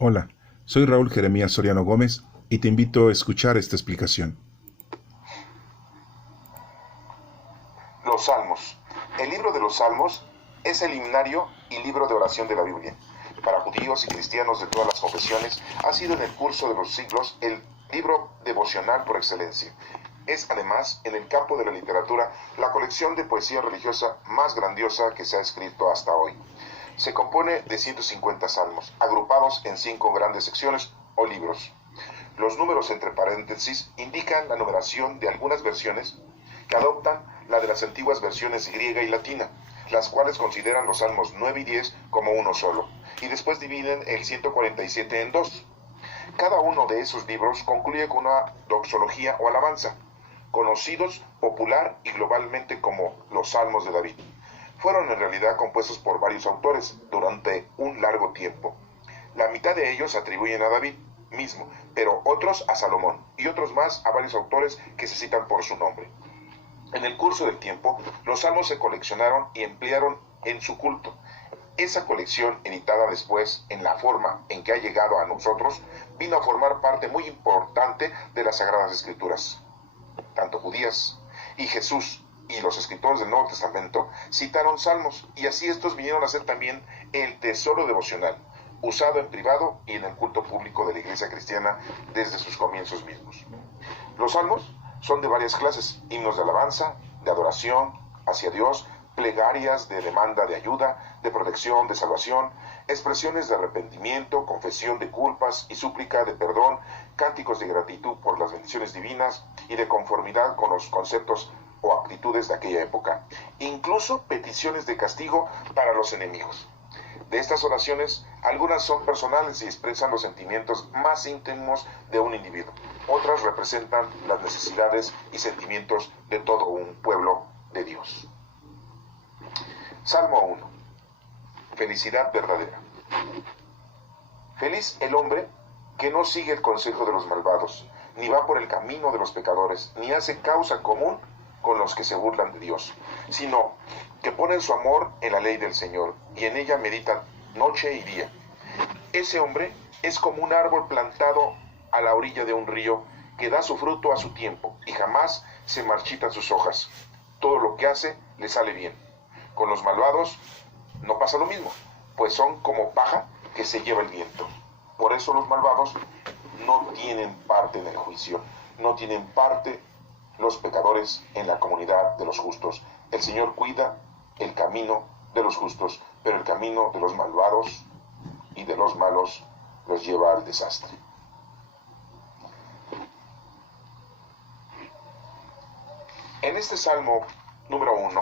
Hola, soy Raúl Jeremías Soriano Gómez y te invito a escuchar esta explicación. Los Salmos. El libro de los Salmos es el himnario y libro de oración de la Biblia. Para judíos y cristianos de todas las confesiones, ha sido en el curso de los siglos el libro devocional por excelencia. Es además, en el campo de la literatura, la colección de poesía religiosa más grandiosa que se ha escrito hasta hoy. Se compone de 150 salmos, agrupados en 5 grandes secciones o libros. Los números entre paréntesis indican la numeración de algunas versiones que adoptan la de las antiguas versiones griega y latina, las cuales consideran los salmos 9 y 10 como uno solo, y después dividen el 147 en 2. Cada uno de esos libros concluye con una doxología o alabanza, conocidos popular y globalmente como los Salmos de David. Fueron en realidad compuestos por varios autores durante un largo tiempo. La mitad de ellos se atribuyen a David mismo, pero otros a Salomón y otros más a varios autores que se citan por su nombre. En el curso del tiempo, los salmos se coleccionaron y emplearon en su culto. Esa colección, editada después en la forma en que ha llegado a nosotros, vino a formar parte muy importante de las Sagradas Escrituras, tanto judías, y Jesús y los escritores del Nuevo Testamento citaron salmos, y así estos vinieron a ser también el tesoro devocional, usado en privado y en el culto público de la Iglesia cristiana desde sus comienzos mismos. Los salmos son de varias clases: himnos de alabanza, de adoración hacia Dios, plegarias de demanda de ayuda, de protección, de salvación, expresiones de arrepentimiento, confesión de culpas y súplica de perdón, cánticos de gratitud por las bendiciones divinas y de conformidad con los conceptos o actitudes de aquella época, incluso peticiones de castigo para los enemigos. De estas oraciones, algunas son personales y expresan los sentimientos más íntimos de un individuo. Otras representan las necesidades y sentimientos de todo un pueblo de Dios. Salmo 1. Felicidad verdadera. Feliz el hombre que no sigue el consejo de los malvados, ni va por el camino de los pecadores, ni hace causa común con los que se burlan de Dios, sino que ponen su amor en la ley del Señor, y en ella meditan noche y día. Ese hombre es como un árbol plantado a la orilla de un río, que da su fruto a su tiempo, y jamás se marchitan sus hojas. Todo lo que hace le sale bien. Con los malvados no pasa lo mismo, pues son como paja que se lleva el viento. Por eso los malvados no tienen parte en el juicio, no tienen parte los pecadores en la comunidad de los justos. El Señor cuida el camino de los justos, pero el camino de los malvados y de los malos los lleva al desastre. En este Salmo número 1,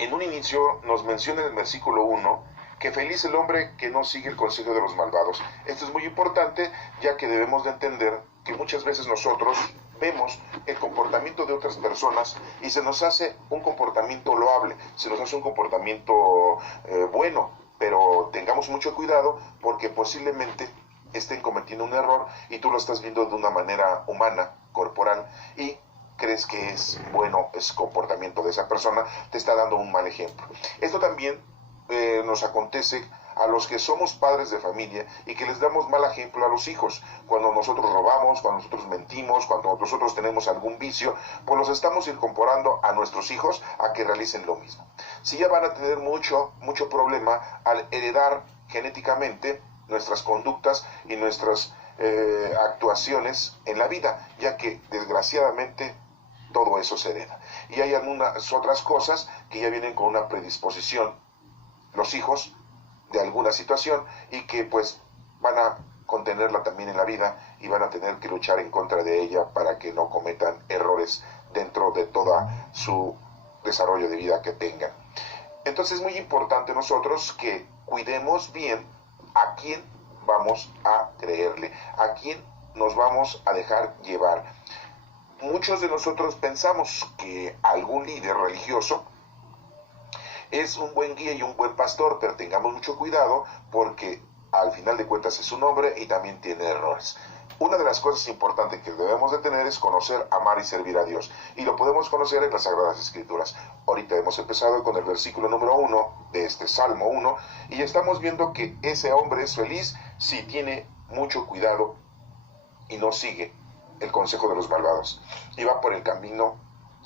en un inicio nos menciona en el versículo 1 que feliz el hombre que no sigue el consejo de los malvados. Esto es muy importante, ya que debemos de entender que muchas veces nosotros vemos el comportamiento de otras personas y se nos hace un comportamiento loable, se nos hace un comportamiento bueno, pero tengamos mucho cuidado porque posiblemente estén cometiendo un error y tú lo estás viendo de una manera humana, corporal, y crees que es bueno ese comportamiento de esa persona, te está dando un mal ejemplo. Esto también nos acontece a los que somos padres de familia y que les damos mal ejemplo a los hijos. Cuando nosotros robamos, cuando nosotros mentimos, cuando nosotros tenemos algún vicio, pues los estamos incorporando a nuestros hijos a que realicen lo mismo. Si ya van a tener mucho problema al heredar genéticamente nuestras conductas y nuestras actuaciones en la vida, ya que desgraciadamente todo eso se hereda. Y hay algunas otras cosas que ya vienen con una predisposición los hijos de alguna situación y que pues van a contenerla también en la vida y van a tener que luchar en contra de ella para que no cometan errores dentro de todo su desarrollo de vida que tengan. Entonces es muy importante nosotros que cuidemos bien a quién vamos a creerle, a quién nos vamos a dejar llevar. Muchos de nosotros pensamos que algún líder religioso es un buen guía y un buen pastor, pero tengamos mucho cuidado porque al final de cuentas es un hombre y también tiene errores. Una de las cosas importantes que debemos de tener es conocer, amar y servir a Dios. Y lo podemos conocer en las Sagradas Escrituras. Ahorita hemos empezado con el versículo número 1 de este Salmo 1 y estamos viendo que ese hombre es feliz si tiene mucho cuidado y no sigue el consejo de los malvados. Y va por el camino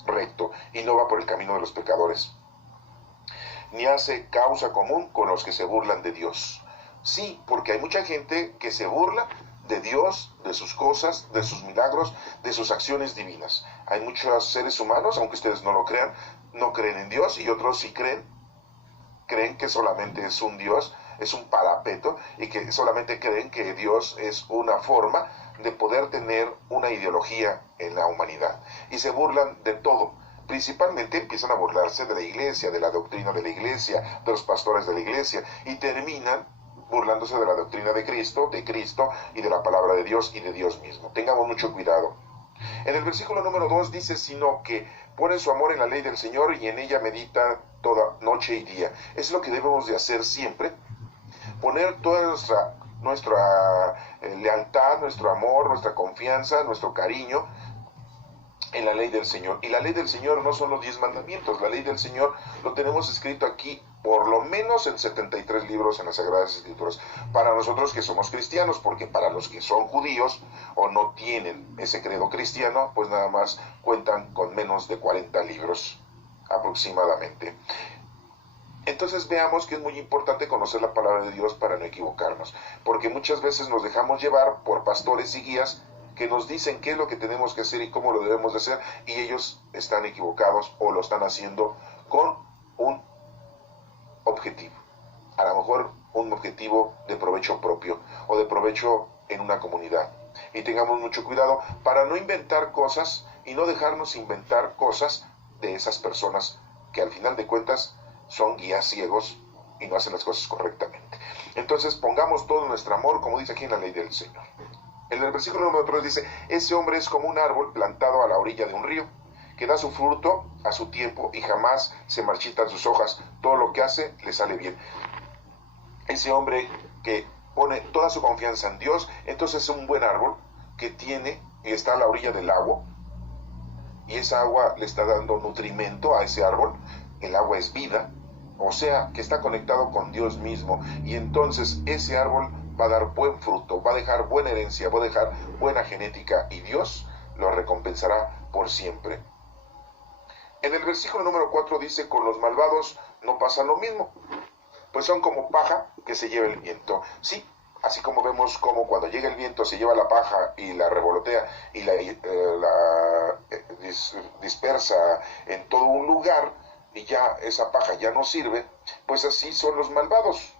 recto y no va por el camino de los pecadores. Ni hace causa común con los que se burlan de Dios. Sí, porque hay mucha gente que se burla de Dios, de sus cosas, de sus milagros, de sus acciones divinas. Hay muchos seres humanos, aunque ustedes no lo crean, no creen en Dios, y otros sí creen que solamente es un Dios, es un parapeto, y que solamente creen que Dios es una forma de poder tener una ideología en la humanidad. Y se burlan de todo. Principalmente empiezan a burlarse de la iglesia, de la doctrina de la iglesia, de los pastores de la iglesia, y terminan burlándose de la doctrina de Cristo y de la palabra de Dios y de Dios mismo. Tengamos mucho cuidado. En el versículo número 2 dice, sino que pone su amor en la ley del Señor y en ella medita toda noche y día. Es lo que debemos de hacer siempre, poner toda nuestra lealtad, nuestro amor, nuestra confianza, nuestro cariño en la ley del Señor. Y la ley del Señor no son los 10 mandamientos, la ley del Señor lo tenemos escrito aquí por lo menos en 73 libros en las Sagradas Escrituras, para nosotros que somos cristianos, porque para los que son judíos o no tienen ese credo cristiano, pues nada más cuentan con menos de 40 libros aproximadamente. Entonces veamos que es muy importante conocer la palabra de Dios para no equivocarnos, porque muchas veces nos dejamos llevar por pastores y guías que nos dicen qué es lo que tenemos que hacer y cómo lo debemos de hacer, y ellos están equivocados o lo están haciendo con un objetivo, a lo mejor un objetivo de provecho propio o de provecho en una comunidad. Y tengamos mucho cuidado para no inventar cosas y no dejarnos inventar cosas de esas personas que al final de cuentas son guías ciegos y no hacen las cosas correctamente. Entonces pongamos todo nuestro amor, como dice aquí en la ley del Señor. En el versículo número 3 dice, ese hombre es como un árbol plantado a la orilla de un río, que da su fruto a su tiempo y jamás se marchitan sus hojas. Todo lo que hace le sale bien. Ese hombre que pone toda su confianza en Dios, entonces es un buen árbol que tiene y está a la orilla del agua, y esa agua le está dando nutrimento a ese árbol. El agua es vida, o sea que está conectado con Dios mismo, y entonces ese árbol va a dar buen fruto, va a dejar buena herencia, va a dejar buena genética, y Dios lo recompensará por siempre. En el versículo número 4 dice, con los malvados no pasa lo mismo, pues son como paja que se lleva el viento. Sí, así como vemos como cuando llega el viento se lleva la paja y la revolotea y la dispersa en todo un lugar, y ya esa paja ya no sirve, pues así son los malvados,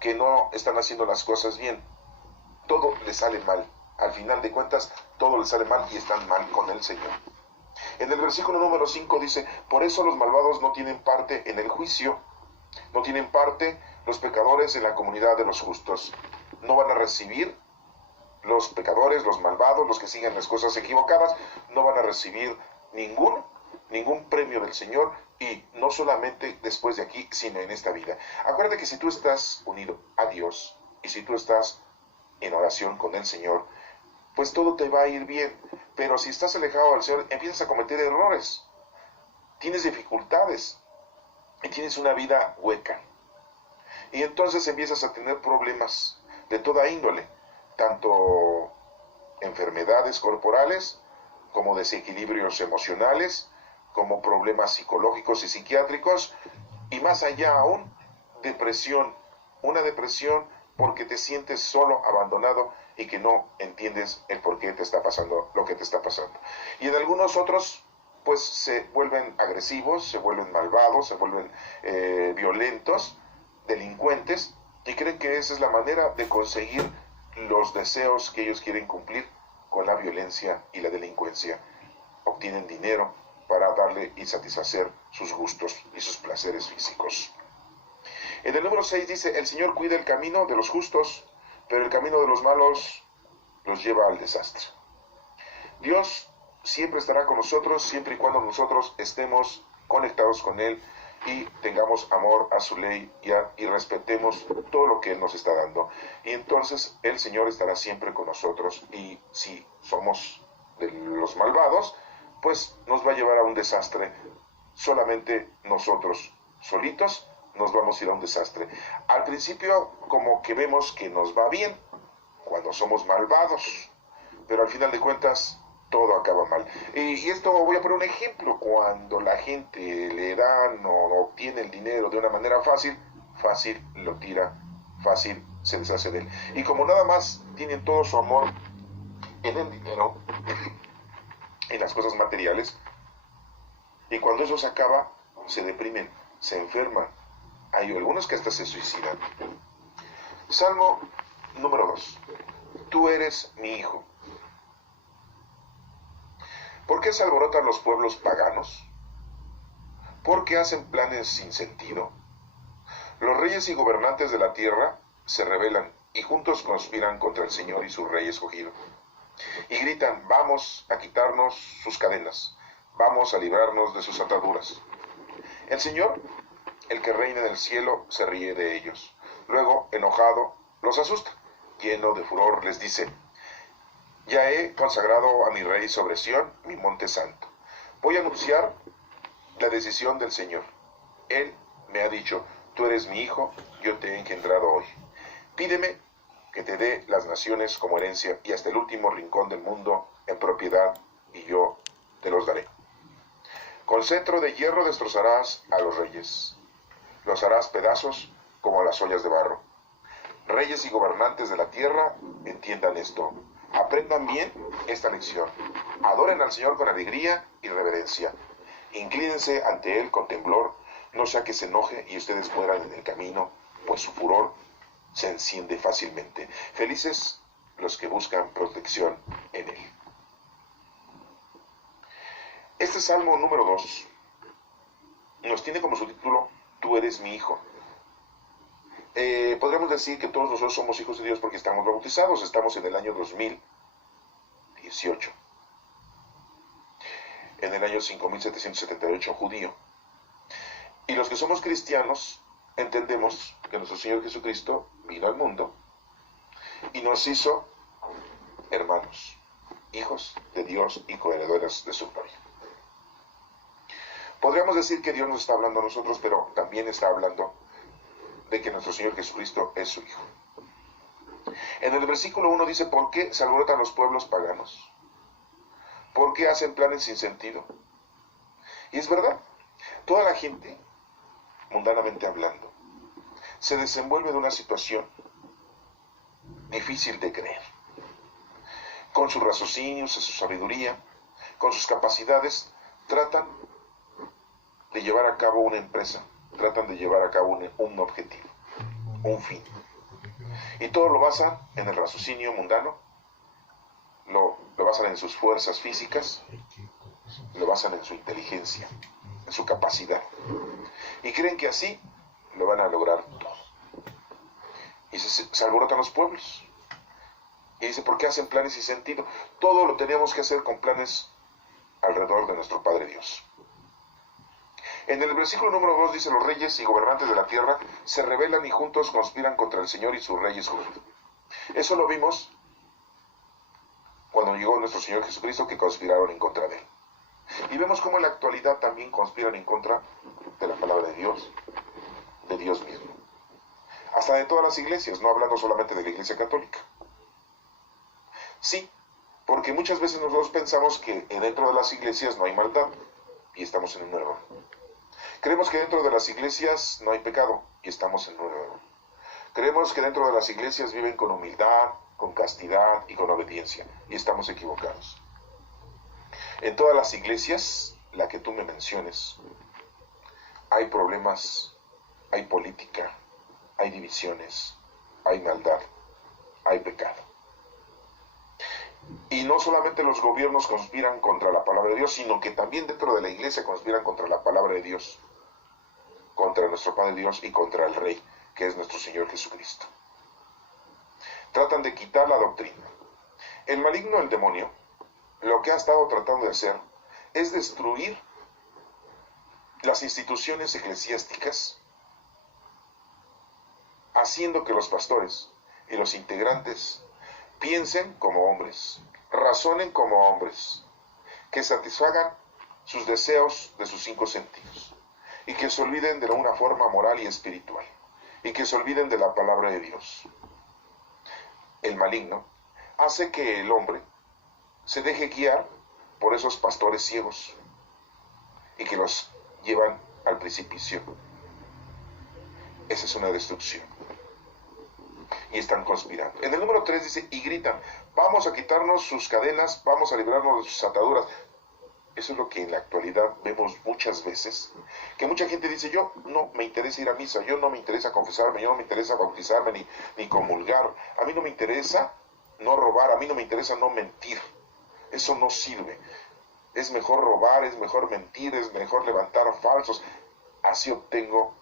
que no están haciendo las cosas bien. Todo les sale mal. Al final de cuentas, todo les sale mal y están mal con el Señor. En el versículo número 5 dice, por eso los malvados no tienen parte en el juicio, no tienen parte los pecadores en la comunidad de los justos. No van a recibir los pecadores, los malvados, los que siguen las cosas equivocadas, no van a recibir ningún premio del Señor, y no solamente después de aquí, sino en esta vida. Acuérdate que si tú estás unido a Dios y si tú estás en oración con el Señor, pues todo te va a ir bien. Pero si estás alejado del Señor, empiezas a cometer errores, tienes dificultades y tienes una vida hueca. Y entonces empiezas a tener problemas de toda índole, tanto enfermedades corporales como desequilibrios emocionales, como problemas psicológicos y psiquiátricos, y más allá aún, depresión. Una depresión porque te sientes solo, abandonado, y que no entiendes el por qué te está pasando lo que te está pasando. Y en algunos otros, pues se vuelven agresivos, se vuelven malvados, se vuelven violentos, delincuentes, y creen que esa es la manera de conseguir los deseos que ellos quieren cumplir con la violencia y la delincuencia. Obtienen dinero para darle y satisfacer sus gustos y sus placeres físicos. En el número 6 dice, el Señor cuida el camino de los justos, pero el camino de los malos los lleva al desastre. Dios siempre estará con nosotros, siempre y cuando nosotros estemos conectados con Él y tengamos amor a su ley y respetemos todo lo que Él nos está dando. Y entonces el Señor estará siempre con nosotros, y si somos de los malvados, pues nos va a llevar a un desastre. Solamente nosotros solitos nos vamos a ir a un desastre. Al principio como que vemos que nos va bien cuando somos malvados, pero al final de cuentas todo acaba mal. Y esto voy a poner un ejemplo: cuando la gente le dan o obtiene el dinero de una manera fácil, fácil lo tira, fácil se deshace de él. Y como nada más tienen todo su amor en el dinero, en las cosas materiales, y cuando eso se acaba, se deprimen, se enferman. Hay algunos que hasta se suicidan. Salmo número 2. Tú eres mi hijo. ¿Por qué se alborotan los pueblos paganos? ¿Por qué hacen planes sin sentido? Los reyes y gobernantes de la tierra se rebelan y juntos conspiran contra el Señor y su rey escogido. Y gritan: vamos a quitarnos sus cadenas, vamos a librarnos de sus ataduras. El Señor, el que reina en el cielo, se ríe de ellos. Luego, enojado, los asusta. Lleno de furor, les dice: ya he consagrado a mi rey sobre Sión, mi monte santo. Voy a anunciar la decisión del Señor. Él me ha dicho: tú eres mi hijo, yo te he engendrado hoy. Pídeme que te dé las naciones como herencia y hasta el último rincón del mundo en propiedad, y yo te los daré. Con cetro de hierro destrozarás a los reyes. Los harás pedazos como a las ollas de barro. Reyes y gobernantes de la tierra, entiendan esto. Aprendan bien esta lección. Adoren al Señor con alegría y reverencia. Inclínense ante Él con temblor, no sea que se enoje y ustedes mueran en el camino, pues su furor se enciende fácilmente. Felices los que buscan protección en Él. Este Salmo número 2 nos tiene como subtítulo: tú eres mi hijo. Podríamos decir que todos nosotros somos hijos de Dios porque estamos bautizados. Estamos en el año 2018, en el año 5778 judío. Y los que somos cristianos entendemos que nuestro Señor Jesucristo vino al mundo y nos hizo hermanos, hijos de Dios y coheredores de su gloria. Podríamos decir que Dios nos está hablando a nosotros, pero también está hablando de que nuestro Señor Jesucristo es su Hijo. En el versículo 1 dice: ¿por qué se alborotan los pueblos paganos? ¿Por qué hacen planes sin sentido? Y es verdad, toda la gente, mundanamente hablando, se desenvuelve de una situación difícil de creer. Con sus raciocinios, su sabiduría, con sus capacidades, tratan de llevar a cabo una empresa, tratan de llevar a cabo un objetivo, un fin. Y todo lo basan en el raciocinio mundano, lo basan en sus fuerzas físicas, lo basan en su inteligencia, en su capacidad. Y creen que así lo van a lograr todo. Y se alborotan los pueblos. Y dice: ¿por qué hacen planes sin sentido? Todo lo tenemos que hacer con planes alrededor de nuestro Padre Dios. En el versículo número 2 dice: los reyes y gobernantes de la tierra se rebelan y juntos conspiran contra el Señor y su rey escogido. Eso lo vimos cuando llegó nuestro Señor Jesucristo, que conspiraron en contra de Él. Y vemos cómo en la actualidad también conspiran en contra de la palabra de Dios mismo. Hasta de todas las iglesias, no hablando solamente de la Iglesia Católica. Sí, porque muchas veces nosotros pensamos que dentro de las iglesias no hay maldad, y estamos en un error. Creemos que dentro de las iglesias no hay pecado, y estamos en un error. Creemos que dentro de las iglesias viven con humildad, con castidad y con obediencia, y estamos equivocados. En todas las iglesias, la que tú me menciones, hay problemas, hay política, hay divisiones, hay maldad, hay pecado. Y no solamente los gobiernos conspiran contra la palabra de Dios, sino que también dentro de la iglesia conspiran contra la palabra de Dios, contra nuestro Padre Dios y contra el Rey, que es nuestro Señor Jesucristo. Tratan de quitar la doctrina. El maligno, el demonio, lo que ha estado tratando de hacer es destruir las instituciones eclesiásticas, haciendo que los pastores y los integrantes piensen como hombres, razonen como hombres, que satisfagan sus deseos de sus 5 sentidos, y que se olviden de una forma moral y espiritual, y que se olviden de la palabra de Dios. El maligno hace que el hombre se deje guiar por esos pastores ciegos, y que los llevan al precipicio. Esa es una destrucción. Y están conspirando. En el número 3 dice, y gritan, vamos a quitarnos sus cadenas, vamos a librarnos de sus ataduras. Eso es lo que en la actualidad vemos muchas veces, que mucha gente dice, yo no me interesa ir a misa, yo no me interesa confesarme, yo no me interesa bautizarme ni comulgar, a mí no me interesa no robar, a mí no me interesa no mentir, eso no sirve, es mejor robar, es mejor mentir, es mejor levantar falsos, así obtengo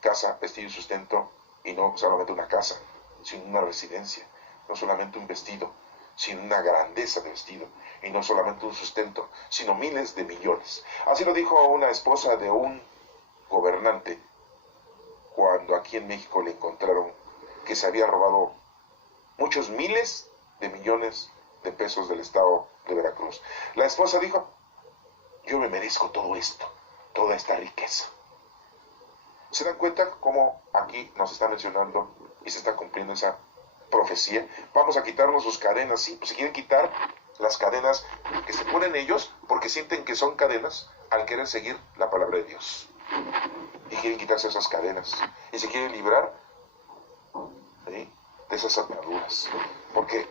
casa, vestido y sustento, y no solamente una casa, sino una residencia, no solamente un vestido, sino una grandeza de vestido, y no solamente un sustento, sino miles de millones. Así lo dijo una esposa de un gobernante, cuando aquí en México le encontraron que se había robado muchos miles de millones de pesos del estado de Veracruz. La esposa dijo, yo me merezco todo esto, toda esta riqueza. ¿Se dan cuenta cómo aquí nos está mencionando y se está cumpliendo esa profecía? Vamos a quitarnos sus cadenas, sí, pues se quieren quitar las cadenas que se ponen ellos porque sienten que son cadenas al querer seguir la palabra de Dios. Y quieren quitarse esas cadenas y se quieren librar, ¿sí?, de esas ataduras. Porque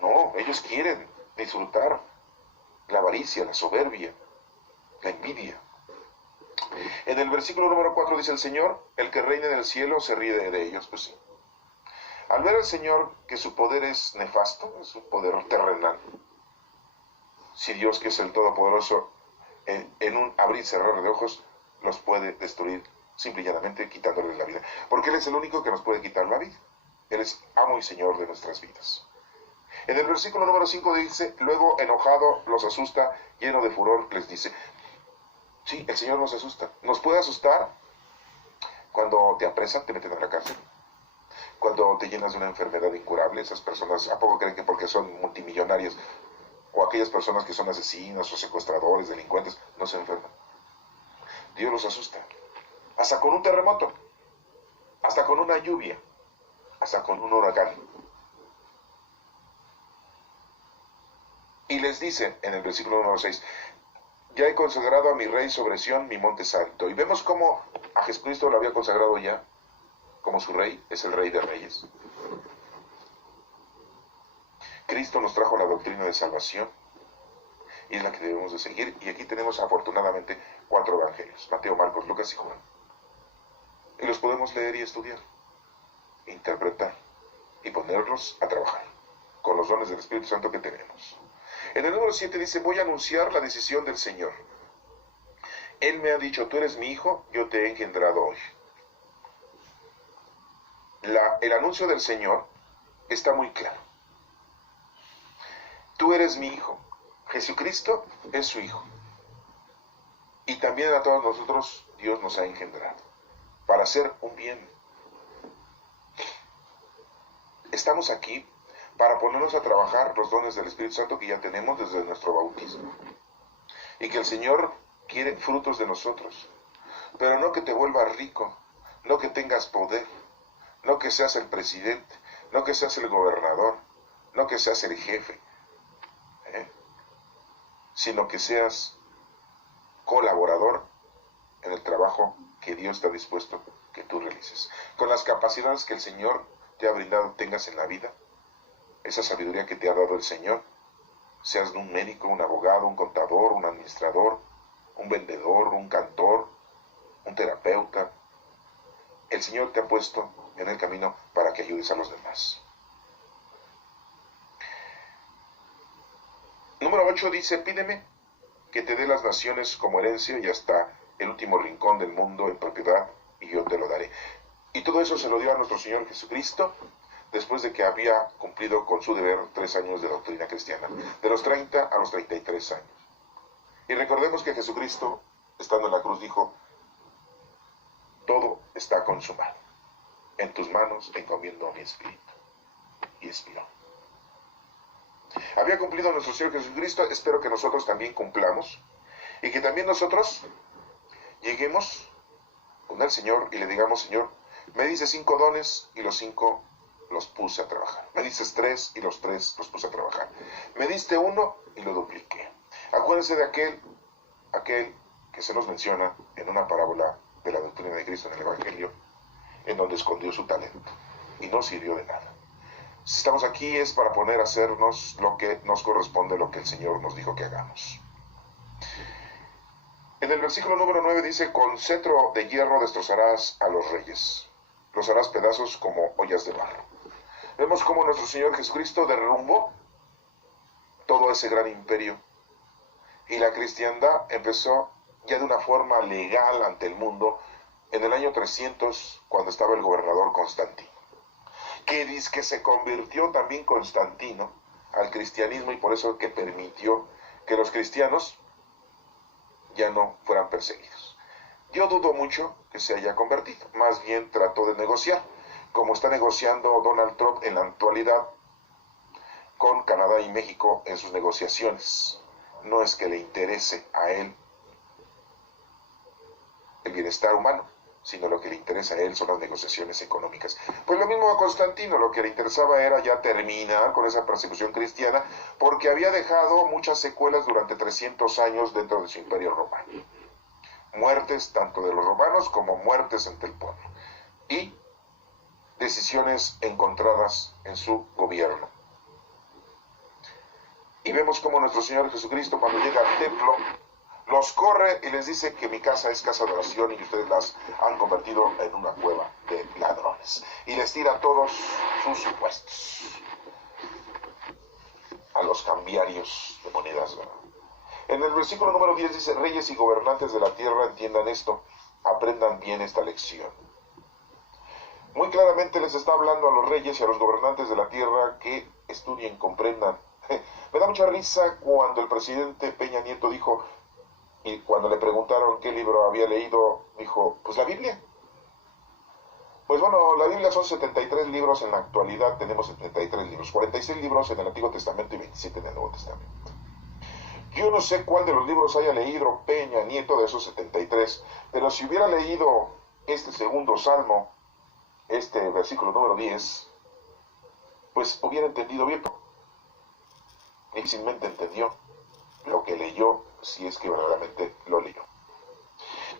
no, ellos quieren disfrutar la avaricia, la soberbia, la envidia. En el versículo número 4 dice el Señor, el que reine en el cielo se ríe de ellos. Pues sí. Al ver al Señor que su poder es nefasto, es un poder terrenal, si Dios, que es el Todopoderoso, en un abrir y cerrar de ojos, los puede destruir simple y llanamente quitándoles la vida. Porque Él es el único que nos puede quitar la vida. Él es amo y Señor de nuestras vidas. En el versículo número 5 dice, luego enojado los asusta, lleno de furor les dice, sí, el Señor nos asusta. Nos puede asustar cuando te apresan, te meten a la cárcel. Cuando te llenas de una enfermedad incurable, esas personas, ¿a poco creen que porque son multimillonarios o aquellas personas que son asesinos o secuestradores, delincuentes, no se enferman? Dios los asusta. Hasta con un terremoto, hasta con una lluvia, hasta con un huracán. Y les dice en el versículo número 6, ya he consagrado a mi rey sobre Sión, mi monte santo. Y vemos cómo a Jesucristo lo había consagrado ya como su rey, es el rey de reyes. Cristo nos trajo la doctrina de salvación y es la que debemos de seguir. Y aquí tenemos afortunadamente 4 evangelios, Mateo, Marcos, Lucas y Juan. Y los podemos leer y estudiar, interpretar y ponerlos a trabajar con los dones del Espíritu Santo que tenemos. En el número 7 dice, voy a anunciar la decisión del Señor. Él me ha dicho, tú eres mi hijo, yo te he engendrado hoy. El anuncio del Señor está muy claro. Tú eres mi hijo. Jesucristo es su hijo. Y también a todos nosotros Dios nos ha engendrado para hacer un bien. Estamos aquí para ponernos a trabajar los dones del Espíritu Santo que ya tenemos desde nuestro bautismo. Y que el Señor quiere frutos de nosotros. Pero no que te vuelvas rico, no que tengas poder, no que seas el presidente, no que seas el gobernador, no que seas el jefe, sino que seas colaborador en el trabajo que Dios está dispuesto que tú realices. Con las capacidades que el Señor te ha brindado, tengas en la vida, esa sabiduría que te ha dado el Señor, seas un médico, un abogado, un contador, un administrador, un vendedor, un cantor, un terapeuta, el Señor te ha puesto en el camino para que ayudes a los demás. Número 8 dice, pídeme que te dé las naciones como herencia y hasta el último rincón del mundo en propiedad, y yo te lo daré. Y todo eso se lo dio a nuestro Señor Jesucristo después de que había cumplido con su deber 3 años de doctrina cristiana, de los 30 a los 33 años. Y recordemos que Jesucristo estando en la cruz, dijo: todo está consumado. En tus manos encomiendo mi espíritu. Y expiró. Había cumplido nuestro Señor Jesucristo. Espero que nosotros también cumplamos. Y que también nosotros lleguemos con el Señor y le digamos: Señor, me dices 5 dones y los 5 los puse a trabajar. Me dices 3 y los 3 los puse a trabajar. Me diste 1 y lo dupliqué. Acuérdense de aquel que se nos menciona en una parábola de la doctrina de Cristo en el Evangelio, en donde escondió su talento y no sirvió de nada. Si estamos aquí es para poner a hacernos lo que nos corresponde, lo que el Señor nos dijo que hagamos. En el versículo número 9 dice: con cetro de hierro destrozarás a los reyes, los harás pedazos como ollas de barro. Vemos cómo nuestro Señor Jesucristo derrumbó todo ese gran imperio, y la cristiandad empezó ya de una forma legal ante el mundo en el año 300, cuando estaba el gobernador Constantino, que dice que se convirtió también Constantino al cristianismo, y por eso que permitió que los cristianos ya no fueran perseguidos. Yo dudo mucho que se haya convertido, más bien trató de negociar, como está negociando Donald Trump en la actualidad con Canadá y México en sus negociaciones. No es que le interese a él el bienestar humano, sino lo que le interesa a él son las negociaciones económicas. Pues lo mismo a Constantino, lo que le interesaba era ya terminar con esa persecución cristiana, porque había dejado muchas secuelas durante 300 años dentro de su imperio romano. Muertes tanto de los romanos como muertes entre el pueblo, y decisiones encontradas en su gobierno. Y vemos como nuestro Señor Jesucristo, cuando llega al templo, los corre y les dice que mi casa es casa de oración y ustedes las han convertido en una cueva de ladrones. Y les tira todos sus impuestos a los cambiarios de monedas. En el versículo número 10 dice: reyes y gobernantes de la tierra, entiendan esto, aprendan bien esta lección. Muy claramente les está hablando a los reyes y a los gobernantes de la tierra que estudien, comprendan. Me da mucha risa cuando el presidente Peña Nieto dijo, y cuando le preguntaron qué libro había leído, dijo: pues la Biblia. Pues bueno, la Biblia son 73 libros, en la actualidad tenemos 73 libros, 46 libros en el Antiguo Testamento y 27 en el Nuevo Testamento. Yo no sé cuál de los libros haya leído Peña Nieto de esos 73, pero si hubiera leído este segundo salmo, este versículo número 10, pues hubiera entendido bien. Difícilmente entendió lo que leyó, si es que verdaderamente lo leyó.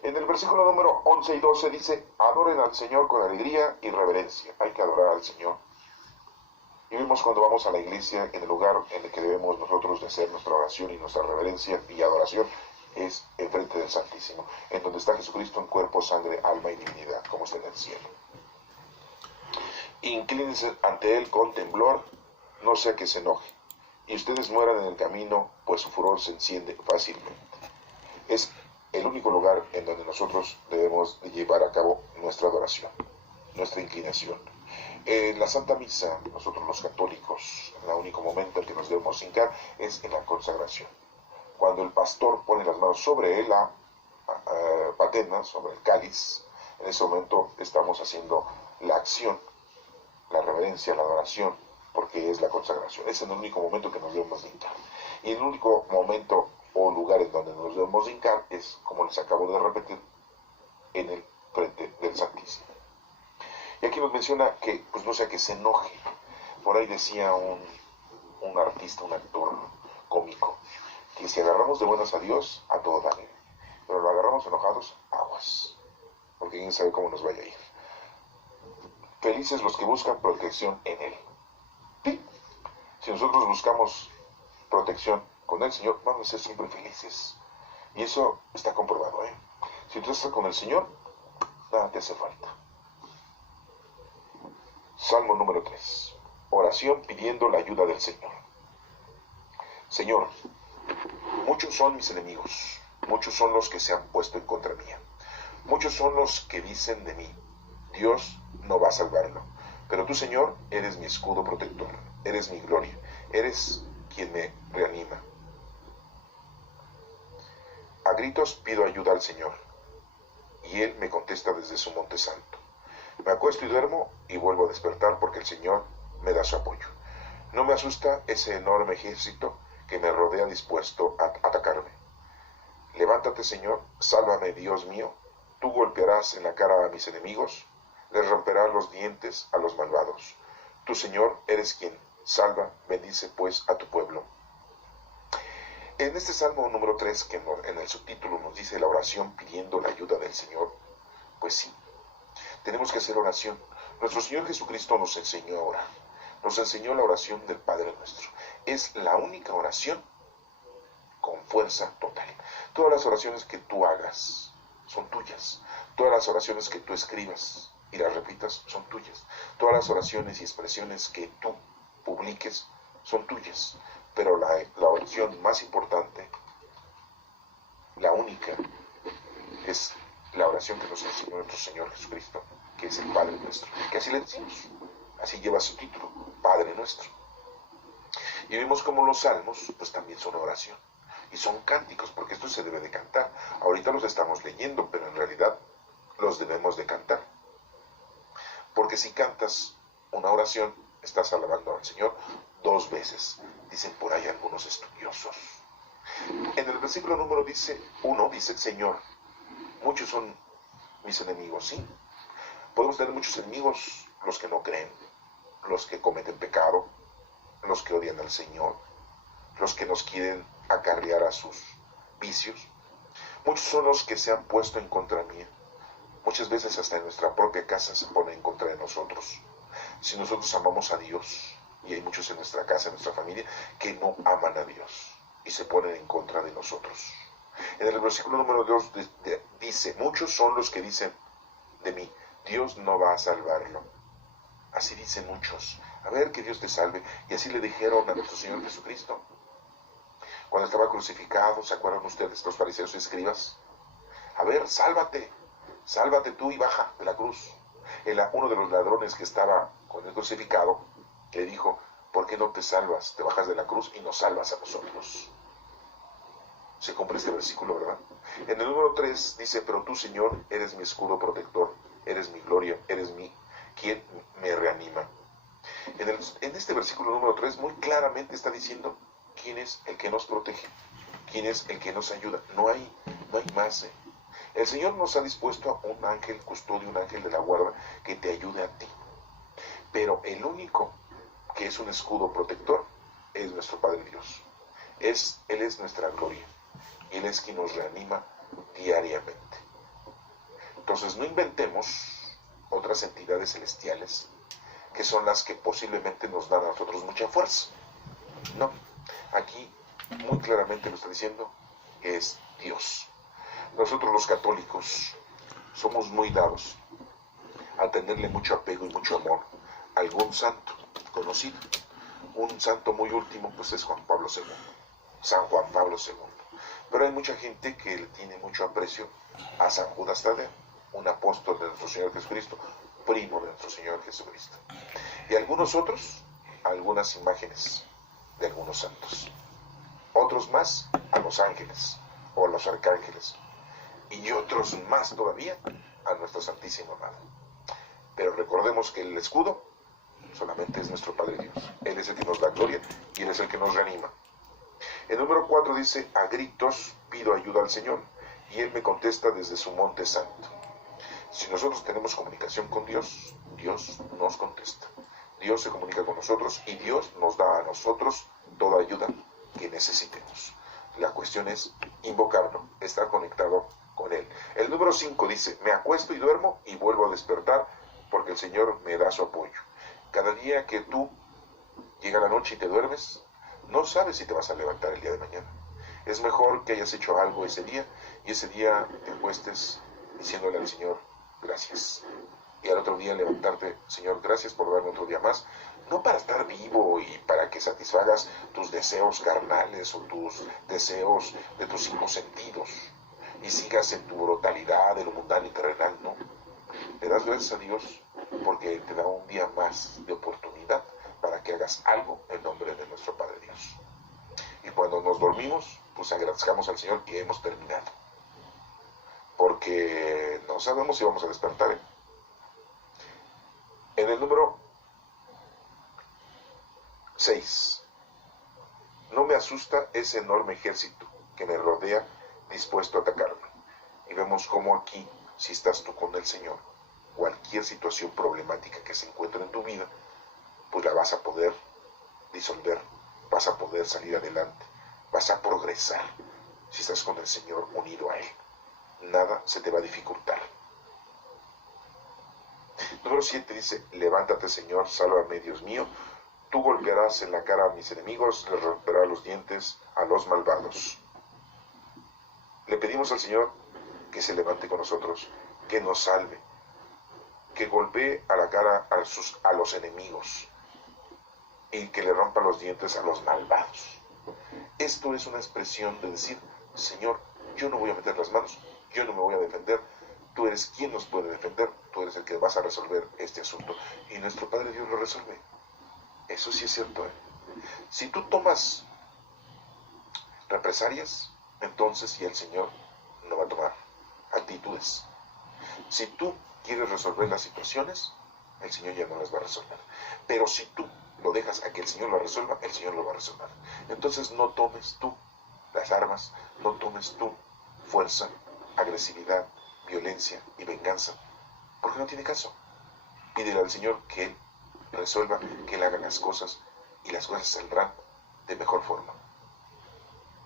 En el versículo número 11 y 12 dice: adoren al Señor con alegría y reverencia. Hay que adorar al Señor. Y vemos cuando vamos a la iglesia, en el lugar en el que debemos nosotros de hacer nuestra oración y nuestra reverencia y adoración, es enfrente del Santísimo, en donde está Jesucristo en cuerpo, sangre, alma y divinidad, como está en el cielo. Inclínense ante Él con temblor, no sea que se enoje, y ustedes mueran en el camino, pues su furor se enciende fácilmente. Es el único lugar en donde nosotros debemos de llevar a cabo nuestra adoración, nuestra inclinación. En la Santa Misa, nosotros los católicos, el único momento en que nos debemos hincar es en la consagración. Cuando el pastor pone las manos sobre la patena, sobre el cáliz, en ese momento estamos haciendo la acción, la reverencia, la adoración, porque es la consagración. Es en el único momento que nos debemos hincar. Y el único momento o lugar en donde nos debemos hincar es, como les acabo de repetir, en el frente del Santísimo. Y aquí nos menciona que, pues no sea que se enoje. Por ahí decía un artista, un actor cómico, que si agarramos de buenas a Dios, a todo da bien. Pero lo agarramos enojados, aguas. Porque quién sabe cómo nos vaya a ir. Felices los que buscan protección en Él. ¿Sí? Si nosotros buscamos protección con el Señor, vamos a ser siempre felices. Y eso está comprobado, ¿eh? Si tú estás con el Señor, nada te hace falta. Salmo número 3. Oración pidiendo la ayuda del Señor. Señor, muchos son mis enemigos, muchos son los que se han puesto en contra mía. Muchos son los que dicen de mí: Dios no va a salvarlo. Pero tú, Señor, eres mi escudo protector, eres mi gloria, eres quien me reanima. A gritos pido ayuda al Señor, y Él me contesta desde su monte santo. Me acuesto y duermo y vuelvo a despertar porque el Señor me da su apoyo. No me asusta ese enorme ejército que me rodea dispuesto a atacarme. Levántate, Señor, sálvame, Dios mío. Tú golpearás en la cara a mis enemigos, les romperás los dientes a los malvados. Tú, Señor, eres quien salva, bendice pues a tu pueblo. En este Salmo número 3, que en el subtítulo nos dice la oración pidiendo la ayuda del Señor, pues sí, tenemos que hacer oración. Nuestro Señor Jesucristo nos enseñó a orar. Nos enseñó la oración del Padre Nuestro. Es la única oración con fuerza total. Todas las oraciones que tú hagas son tuyas. Todas las oraciones que tú escribas y las repitas son tuyas. Todas las oraciones y expresiones que tú publiques son tuyas. Pero la oración más importante, la única, es la oración que nos enseñó nuestro Señor Jesucristo, que es el Padre Nuestro. Que así le decimos. Así lleva su título, Padre Nuestro. Y vemos como los salmos, pues también son oración. Y son cánticos, porque esto se debe de cantar. Ahorita los estamos leyendo, pero en realidad los debemos de cantar. Porque si cantas una oración, estás alabando al Señor 2 veces. Dicen por ahí algunos estudiosos. En el versículo número 1 dice, Señor, muchos son mis enemigos, ¿sí? Podemos tener muchos enemigos, los que no creen, los que cometen pecado, los que odian al Señor, los que nos quieren acarrear a sus vicios. Muchos son los que se han puesto en contra mía. Muchas veces hasta en nuestra propia casa se ponen en contra de nosotros. Si nosotros amamos a Dios, y hay muchos en nuestra casa, en nuestra familia, que no aman a Dios y se ponen en contra de nosotros. En el versículo número 2 dice, muchos son los que dicen de mí, Dios no va a salvarlo. Así dicen muchos. A ver, que Dios te salve. Y así le dijeron a nuestro Señor Jesucristo. Cuando estaba crucificado, ¿se acuerdan ustedes, los fariseos y escribas? A ver, sálvate tú y baja de la cruz. Uno de los ladrones que estaba con el crucificado, le dijo, ¿por qué no te salvas? Te bajas de la cruz y nos salvas a nosotros. Se cumple este versículo, ¿verdad? En el número 3 dice, pero tú, Señor, eres mi escudo protector, eres mi gloria, eres quien me reanima. En este versículo número 3 muy claramente está diciendo quién es el que nos protege, quién es el que nos ayuda. No hay más. El Señor nos ha dispuesto a un ángel custodio, un ángel de la guarda que te ayude a ti. Pero el único que es un escudo protector es nuestro Padre Dios. Él es nuestra gloria. Él es quien nos reanima diariamente. Entonces no inventemos otras entidades celestiales que son las que posiblemente nos dan a nosotros mucha fuerza. No, aquí muy claramente lo está diciendo, es Dios. Nosotros los católicos somos muy dados a tenerle mucho apego y mucho amor a algún santo conocido. Un santo muy último pues es Juan Pablo II, San Juan Pablo II. Pero hay mucha gente que le tiene mucho aprecio a San Judas Tadeo, un apóstol de nuestro Señor Jesucristo, primo de nuestro Señor Jesucristo. Y algunos otros, algunas imágenes de algunos santos. Otros más a los ángeles o a los arcángeles. Y otros más todavía a nuestra Santísima Madre. Pero recordemos que el escudo solamente es nuestro Padre Dios. Él es el que nos da gloria y Él es el que nos reanima. El número 4 dice, a gritos pido ayuda al Señor, y Él me contesta desde su monte santo. Si nosotros tenemos comunicación con Dios, Dios nos contesta. Dios se comunica con nosotros y Dios nos da a nosotros toda ayuda que necesitemos. La cuestión es invocarlo, estar conectado con Él. El número 5 dice, me acuesto y duermo y vuelvo a despertar porque el Señor me da su apoyo. Cada día que tú llega la noche y te duermes, no sabes si te vas a levantar el día de mañana. Es mejor que hayas hecho algo ese día y ese día te acuestes diciéndole al Señor, gracias. Y al otro día levantarte, Señor, gracias por darme otro día más. No para estar vivo y para que satisfagas tus deseos carnales o tus deseos de tus 5 sentidos y sigas en tu brutalidad de lo mundano y terrenal, no. Le das gracias a Dios porque te da un día más de oportunidad para que hagas algo en nombre de nuestro Padre Dios. Y cuando nos dormimos, pues agradezcamos al Señor que hemos terminado. No sabemos si vamos a despertar. En el número 6. No me asusta ese enorme ejército que me rodea dispuesto a atacarme. Y vemos cómo aquí, si estás tú con el Señor, cualquier situación problemática que se encuentre en tu vida, pues la vas a poder disolver, vas a poder salir adelante, vas a progresar si estás con el Señor unido a Él. Nada se te va a dificultar. Número 7 dice, levántate Señor, sálvame Dios mío, tú golpearás en la cara a mis enemigos, les romperás los dientes a los malvados. Le pedimos al Señor que se levante con nosotros, que nos salve, que golpee a la cara a los enemigos y que le rompa los dientes a los malvados. Esto es una expresión de decir, Señor, yo no voy a meter las manos, yo no me voy a defender, tú eres quien nos puede defender, tú eres el que vas a resolver este asunto. Y nuestro Padre Dios lo resuelve. Eso sí es cierto. Si tú tomas represalias, entonces y el Señor no va a tomar actitudes. Si tú quieres resolver las situaciones, el Señor ya no las va a resolver. Pero si tú lo dejas a que el Señor lo resuelva, el Señor lo va a resolver. Entonces no tomes tú las armas, no tomes tú fuerza, agresividad, violencia y venganza, porque no tiene caso. Pídele al Señor que Él resuelva, que Él haga las cosas y las cosas saldrán de mejor forma.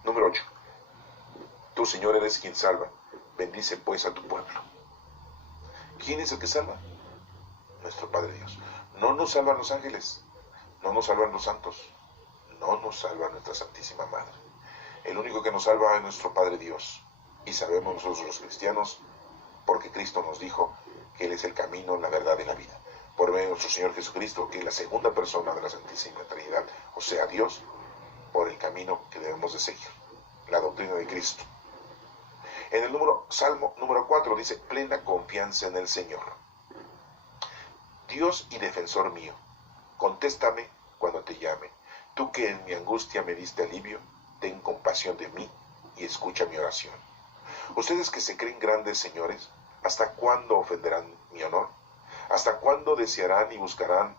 Número 8. Tú, Señor, eres quien salva. Bendice pues a tu pueblo. ¿Quién es el que salva? Nuestro Padre Dios. No nos salvan los ángeles, no nos salvan los santos, no nos salva nuestra Santísima Madre. El único que nos salva es nuestro Padre Dios. Y sabemos nosotros los cristianos, porque Cristo nos dijo que Él es el camino, la verdad y la vida. Por medio de nuestro Señor Jesucristo, que es la segunda persona de la Santísima Trinidad, o sea, Dios, por el camino que debemos de seguir, la doctrina de Cristo. En el Salmo número 4 dice, plena confianza en el Señor. Dios y defensor mío, contéstame cuando te llame. Tú que en mi angustia me diste alivio, ten compasión de mí y escucha mi oración. Ustedes que se creen grandes señores, ¿hasta cuándo ofenderán mi honor? ¿Hasta cuándo desearán y buscarán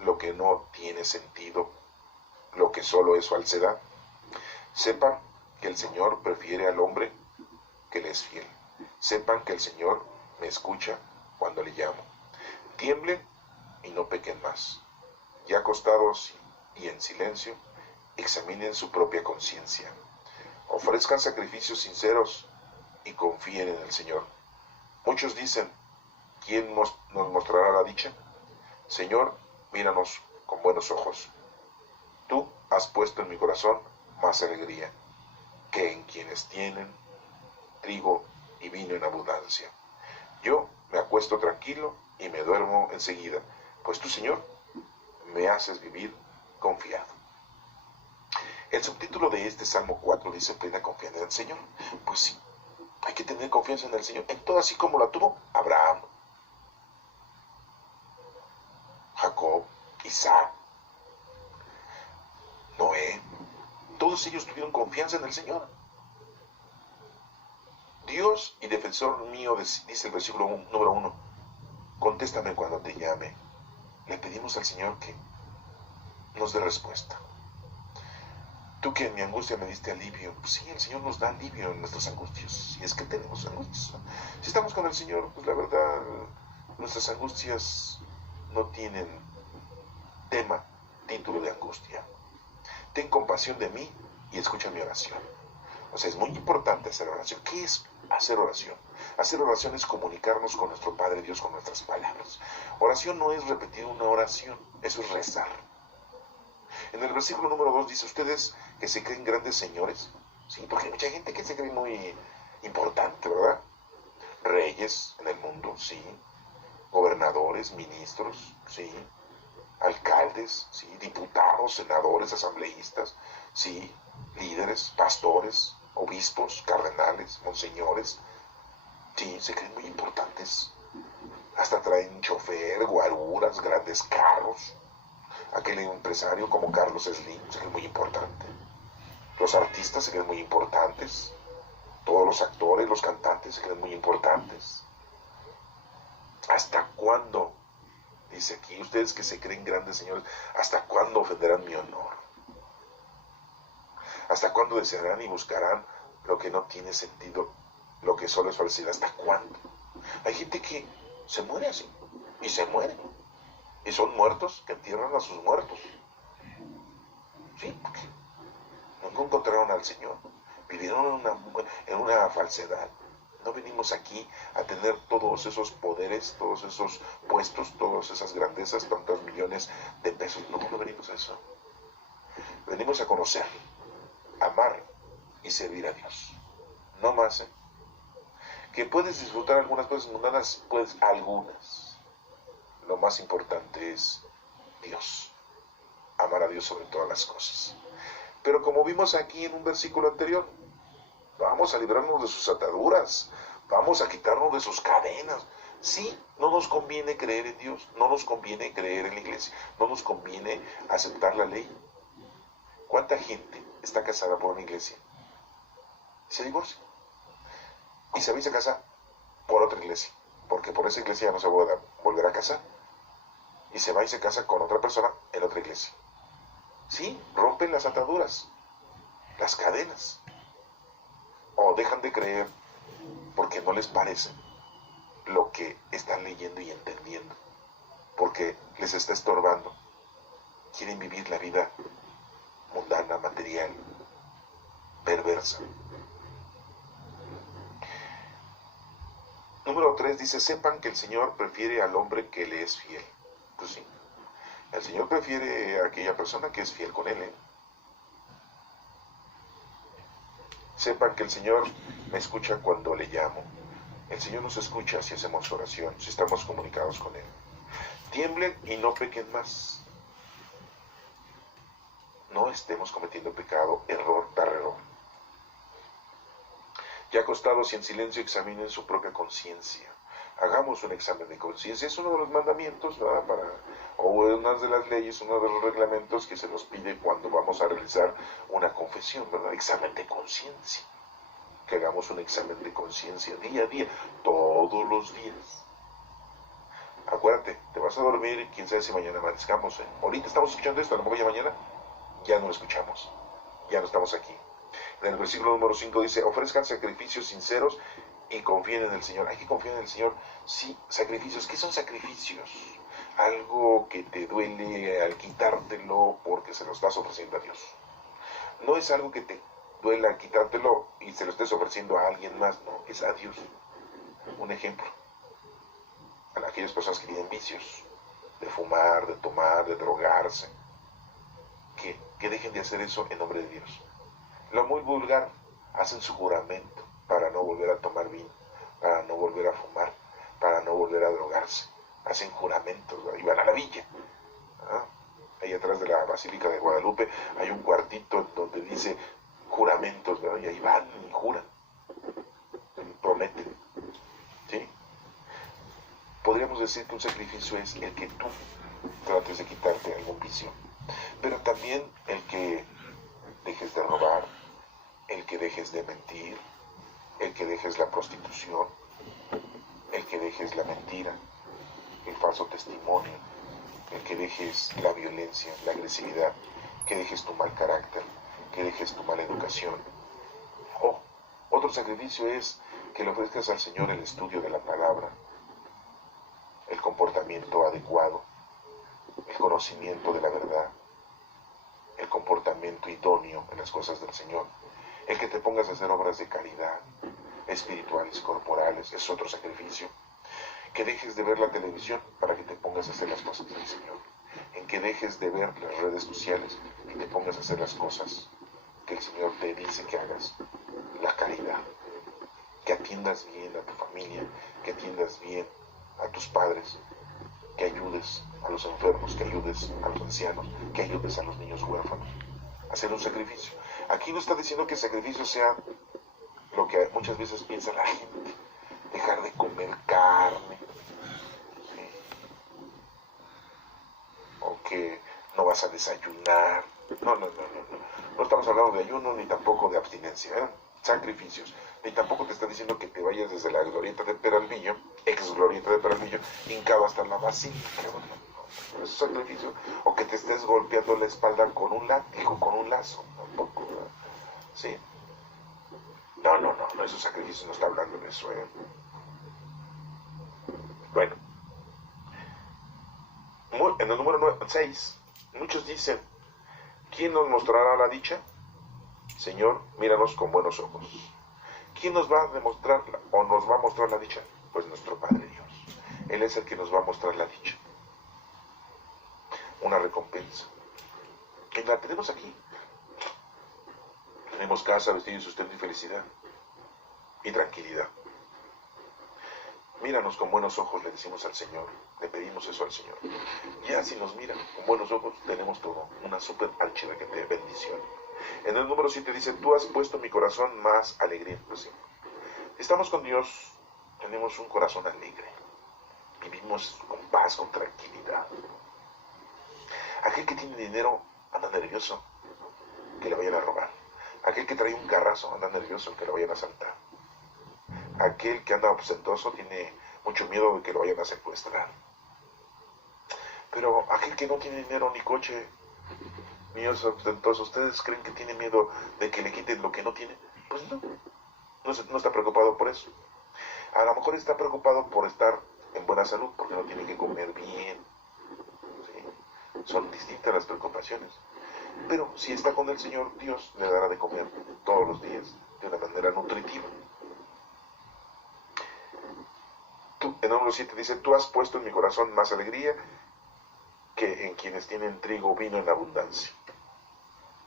lo que no tiene sentido, lo que solo es falsedad? Sepan que el Señor prefiere al hombre que le es fiel. Sepan que el Señor me escucha cuando le llamo. Tiemblen y no pequen más. Ya acostados y en silencio, examinen su propia conciencia. Ofrezcan sacrificios sinceros y confíen en el Señor. Muchos dicen, ¿quién nos mostrará la dicha? Señor, míranos con buenos ojos. Tú has puesto en mi corazón más alegría que en quienes tienen trigo y vino en abundancia. Yo me acuesto tranquilo y me duermo enseguida, pues tú, Señor, me haces vivir confiado. El subtítulo de este Salmo 4 dice plena confianza en el Señor. Pues sí, hay que tener confianza en el Señor, en todo así como la tuvo Abraham, Jacob, Isaac, Noé. Todos ellos tuvieron confianza en el Señor. Dios y defensor mío, dice el versículo número 1, contéstame cuando te llame. Le pedimos al Señor que nos dé respuesta. Tú que en mi angustia me diste alivio, pues sí, el Señor nos da alivio en nuestras angustias, si es que tenemos angustias. Si estamos con el Señor, pues la verdad, nuestras angustias no tienen tema, título de angustia. Ten compasión de mí y escucha mi oración. O sea, es muy importante hacer oración. ¿Qué es hacer oración? Hacer oración es comunicarnos con nuestro Padre Dios con nuestras palabras. Oración no es repetir una oración, eso es rezar. En el versículo número 2 dice, ustedes que se creen grandes señores, sí, porque hay mucha gente que se cree muy importante, ¿verdad? Reyes en el mundo, sí. Gobernadores, ministros, sí. Alcaldes, sí. Diputados, senadores, asambleístas, sí. Líderes, pastores, obispos, cardenales, monseñores, sí, se creen muy importantes. Hasta traen chofer, guaruras, grandes carros. Aquel empresario como Carlos Slim se cree muy importante. Los artistas se creen muy importantes. Todos los actores, los cantantes se creen muy importantes. ¿Hasta cuándo? Dice aquí, ustedes que se creen grandes señores, ¿hasta cuándo ofenderán mi honor? ¿Hasta cuándo desearán y buscarán lo que no tiene sentido, lo que solo es falsedad? ¿Hasta cuándo? Hay gente que se muere así, y se muere. Y son muertos que entierran a sus muertos. Sí, porque nunca encontraron al Señor. Vivieron en una falsedad. No venimos aquí a tener todos esos poderes, todos esos puestos, todas esas grandezas, tantos millones de pesos. No, no venimos a eso. Venimos a conocer, amar y servir a Dios. No más, ¿eh? Que puedes disfrutar algunas cosas mundanas, pues algunas. Lo más importante es Dios. Amar a Dios sobre todas las cosas. Pero como vimos aquí en un versículo anterior, vamos a librarnos de sus ataduras, vamos a quitarnos de sus cadenas. Sí, no nos conviene creer en Dios, no nos conviene creer en la iglesia, no nos conviene aceptar la ley. ¿Cuánta gente está casada por una iglesia? Se divorcia. Y se va y se casa por otra iglesia, porque por esa iglesia ya no se va a volver a casar. Y se va y se casa con otra persona en otra iglesia. Sí, rompen las ataduras, las cadenas. O dejan de creer porque no les parece lo que están leyendo y entendiendo, porque les está estorbando. Quieren vivir la vida mundana, material, perversa. Número 3 dice, sepan que el Señor prefiere al hombre que le es fiel. Pues sí, el Señor prefiere a aquella persona que es fiel con Él, ¿eh? Sepan que el Señor me escucha cuando le llamo. El Señor nos escucha si hacemos oración, si estamos comunicados con Él. Tiemblen y no pequen más. No estemos cometiendo pecado, error tras error. Ya acostados y en silencio examinen su propia conciencia. Hagamos un examen de conciencia. Es uno de los mandamientos, ¿verdad? O una de las leyes, uno de los reglamentos que se nos pide cuando vamos a realizar una confesión, ¿verdad? Examen de conciencia. Que hagamos un examen de conciencia día a día, todos los días. Acuérdate, te vas a dormir y quién sabe si mañana amanezcamos, ¿eh? Ahorita estamos escuchando esto, a lo mejor ya mañana ya no lo escuchamos, ya no estamos aquí. En el versículo número 5 dice, ofrezcan sacrificios sinceros y confíen en el Señor. Hay que confiar en el Señor. Sí, sacrificios. ¿Qué son sacrificios? Algo que te duele al quitártelo porque se lo estás ofreciendo a Dios. No es algo que te duela al quitártelo y se lo estés ofreciendo a alguien más, no, es a Dios. Un ejemplo, a aquellas personas que tienen vicios, de fumar, de tomar, de drogarse, que dejen de hacer eso en nombre de Dios. Lo muy vulgar, hacen su juramento para no volver a tomar vino, para no volver a fumar, para no volver a drogarse. Hacen juramentos, ¿verdad? Y van a la villa. ¿Ah? Ahí atrás de la Basílica de Guadalupe hay un cuartito donde dice juramentos, ¿verdad? Y ahí van y juran, prometen. ¿Sí? Podríamos decir que un sacrificio es el que tú trates de quitarte algún vicio, pero también el que dejes de robar, el que dejes de mentir, el que dejes la prostitución, el que dejes la mentira, el falso testimonio, el que dejes la violencia, la agresividad, que dejes tu mal carácter, que dejes tu mala educación. Otro sacrificio es que le ofrezcas al Señor el estudio de la palabra, el comportamiento adecuado, el conocimiento de la verdad, el comportamiento idóneo en las cosas del Señor, el que te pongas a hacer obras de caridad, espirituales, corporales, es otro sacrificio. Que dejes de ver la televisión para que te pongas a hacer las cosas del Señor. En que dejes de ver las redes sociales y te pongas a hacer las cosas que el Señor te dice que hagas. La caridad. Que atiendas bien a tu familia, que atiendas bien a tus padres, que ayudes a los enfermos, que ayudes a los ancianos, que ayudes a los niños huérfanos. Hacer un sacrificio. Aquí no está diciendo que el sacrificio sea lo que muchas veces piensa la gente. Dejar de comer carne. ¿Sí? O que no vas a desayunar. No estamos hablando de ayuno ni tampoco de abstinencia, ¿eh? Sacrificios. Ni tampoco te está diciendo que te vayas desde la glorieta de Peralvillo, ex glorieta de Peralvillo, hincado hasta la basílica. No es un sacrificio. O que te estés golpeando la espalda con un látigo, con un lazo. Tampoco. Sí. No es un sacrificio, no está hablando de eso. Bueno. En el número 6, muchos dicen, ¿quién nos mostrará la dicha? Señor, míranos con buenos ojos. ¿Quién nos va a demostrar o nos va a mostrar la dicha? Pues nuestro Padre Dios. Él es el que nos va a mostrar la dicha. Una recompensa. Que la tenemos aquí. Tenemos casa, vestido y sustento y felicidad. Y tranquilidad. Míranos con buenos ojos, le decimos al Señor. Le pedimos eso al Señor. Ya si nos miran con buenos ojos, tenemos todo. Una súper archida que te bendición. En el número 7 dice, tú has puesto en mi corazón más alegría. Pues sí. Estamos con Dios, tenemos un corazón alegre. Vivimos con paz, con tranquilidad. Aquel que tiene dinero anda nervioso que le vayan a robar. Aquel que trae un carrazo anda nervioso que lo vayan a asaltar. Aquel que anda ostentoso tiene mucho miedo de que lo vayan a secuestrar. Pero aquel que no tiene dinero ni coche, ni es ostentoso, ¿ustedes creen que tiene miedo de que le quiten lo que no tiene? Pues no está preocupado por eso. A lo mejor está preocupado por estar en buena salud, porque no tiene que comer bien. ¿Sí? Son distintas las preocupaciones. Pero si está con el Señor, Dios le dará de comer todos los días de una manera nutritiva. En el número 7 dice, tú has puesto en mi corazón más alegría que en quienes tienen trigo, vino en abundancia.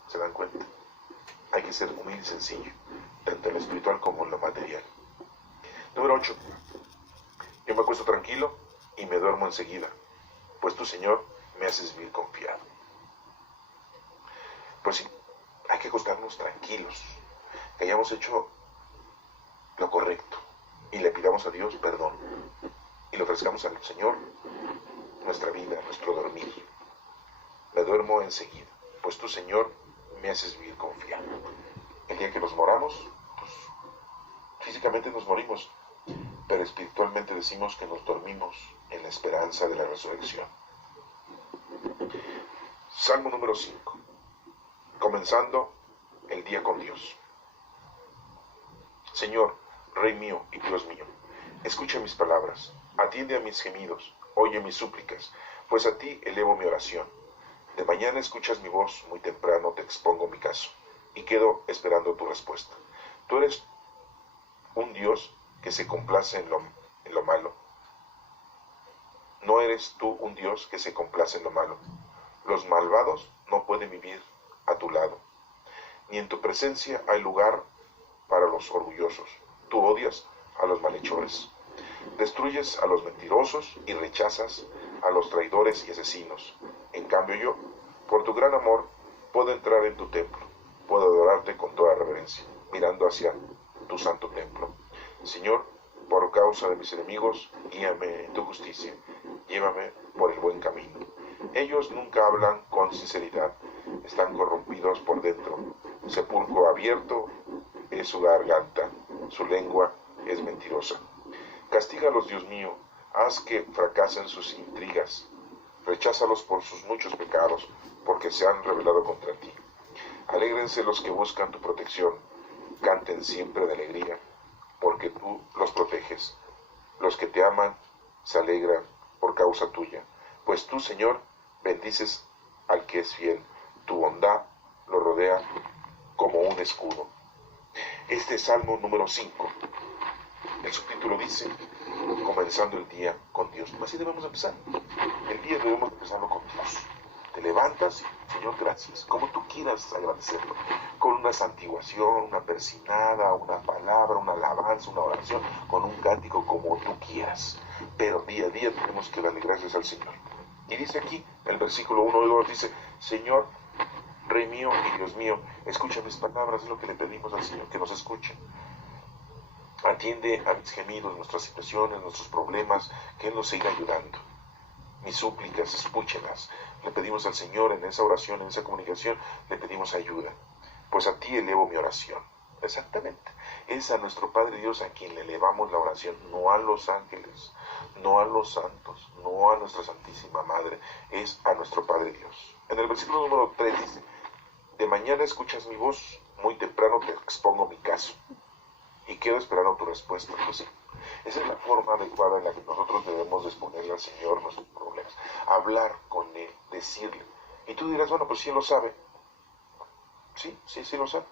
¿Se dan cuenta? Hay que ser humilde y sencillo, tanto en lo espiritual como en lo material. Número 8. Yo me acuesto tranquilo y me duermo enseguida, pues tu Señor me haces vivir confiado. Pues sí, hay que acostarnos tranquilos, que hayamos hecho lo correcto y le pidamos a Dios perdón y le ofrezcamos al Señor nuestra vida, nuestro dormir. Me duermo enseguida, pues tu Señor me haces vivir confiado. El día que nos moramos, pues físicamente nos morimos, pero espiritualmente decimos que nos dormimos en la esperanza de la resurrección. Salmo número 5. Comenzando el día con Dios. Señor, Rey mío y Dios mío, escucha mis palabras, atiende a mis gemidos, oye mis súplicas, pues a ti elevo mi oración. De mañana escuchas mi voz, muy temprano te expongo mi caso, y quedo esperando tu respuesta. Tú eres un Dios que se complace en lo malo. No eres tú un Dios que se complace en lo malo. Los malvados no pueden vivir a tu lado, ni en tu presencia hay lugar para los orgullosos. Tú odias a los malhechores, destruyes a los mentirosos y rechazas a los traidores y asesinos. En cambio yo, por tu gran amor, puedo entrar en tu templo, puedo adorarte con toda reverencia, mirando hacia tu santo templo. Señor, por causa de mis enemigos, guíame en tu justicia, llévame por el buen camino. Ellos nunca hablan con sinceridad, están corrompidos por dentro. Sepulcro abierto es su garganta, su lengua es mentirosa. Castígalos, Dios mío, haz que fracasen sus intrigas. Recházalos por sus muchos pecados, porque se han rebelado contra ti. Alégrense los que buscan tu protección, canten siempre de alegría, porque tú los proteges. Los que te aman se alegran por causa tuya, pues tú, Señor, bendices al que es fiel. Tu bondad lo rodea como un escudo. Este es Salmo número 5. El subtítulo dice, comenzando el día con Dios. Así debemos empezar. El día debemos empezarlo con Dios. Te levantas y, Señor, gracias. Como tú quieras agradecerlo. Con una santiguación, una persinada, una palabra, una alabanza, una oración, con un cántico, como tú quieras. Pero día a día tenemos que darle gracias al Señor. Y dice aquí, el versículo 1 y 2, dice, Señor, Rey mío y Dios mío, escucha mis palabras, es lo que le pedimos al Señor, que nos escuche. Atiende a mis gemidos, nuestras situaciones, nuestros problemas, que Él nos siga ayudando. Mis súplicas, escúchelas. Le pedimos al Señor en esa oración, en esa comunicación, le pedimos ayuda. Pues a ti elevo mi oración. Exactamente. Es a nuestro Padre Dios a quien le elevamos la oración, no a los ángeles, no a los santos, no a nuestra Santísima Madre, es a nuestro Padre Dios. En el versículo número 3 dice, de mañana escuchas mi voz, muy temprano te expongo mi caso y quedo esperando tu respuesta. Pues sí, esa es la forma adecuada en la que nosotros debemos exponerle al Señor nuestros problemas, hablar con Él, decirle. Y tú dirás, bueno, pues sí lo sabe. Sí lo sabe.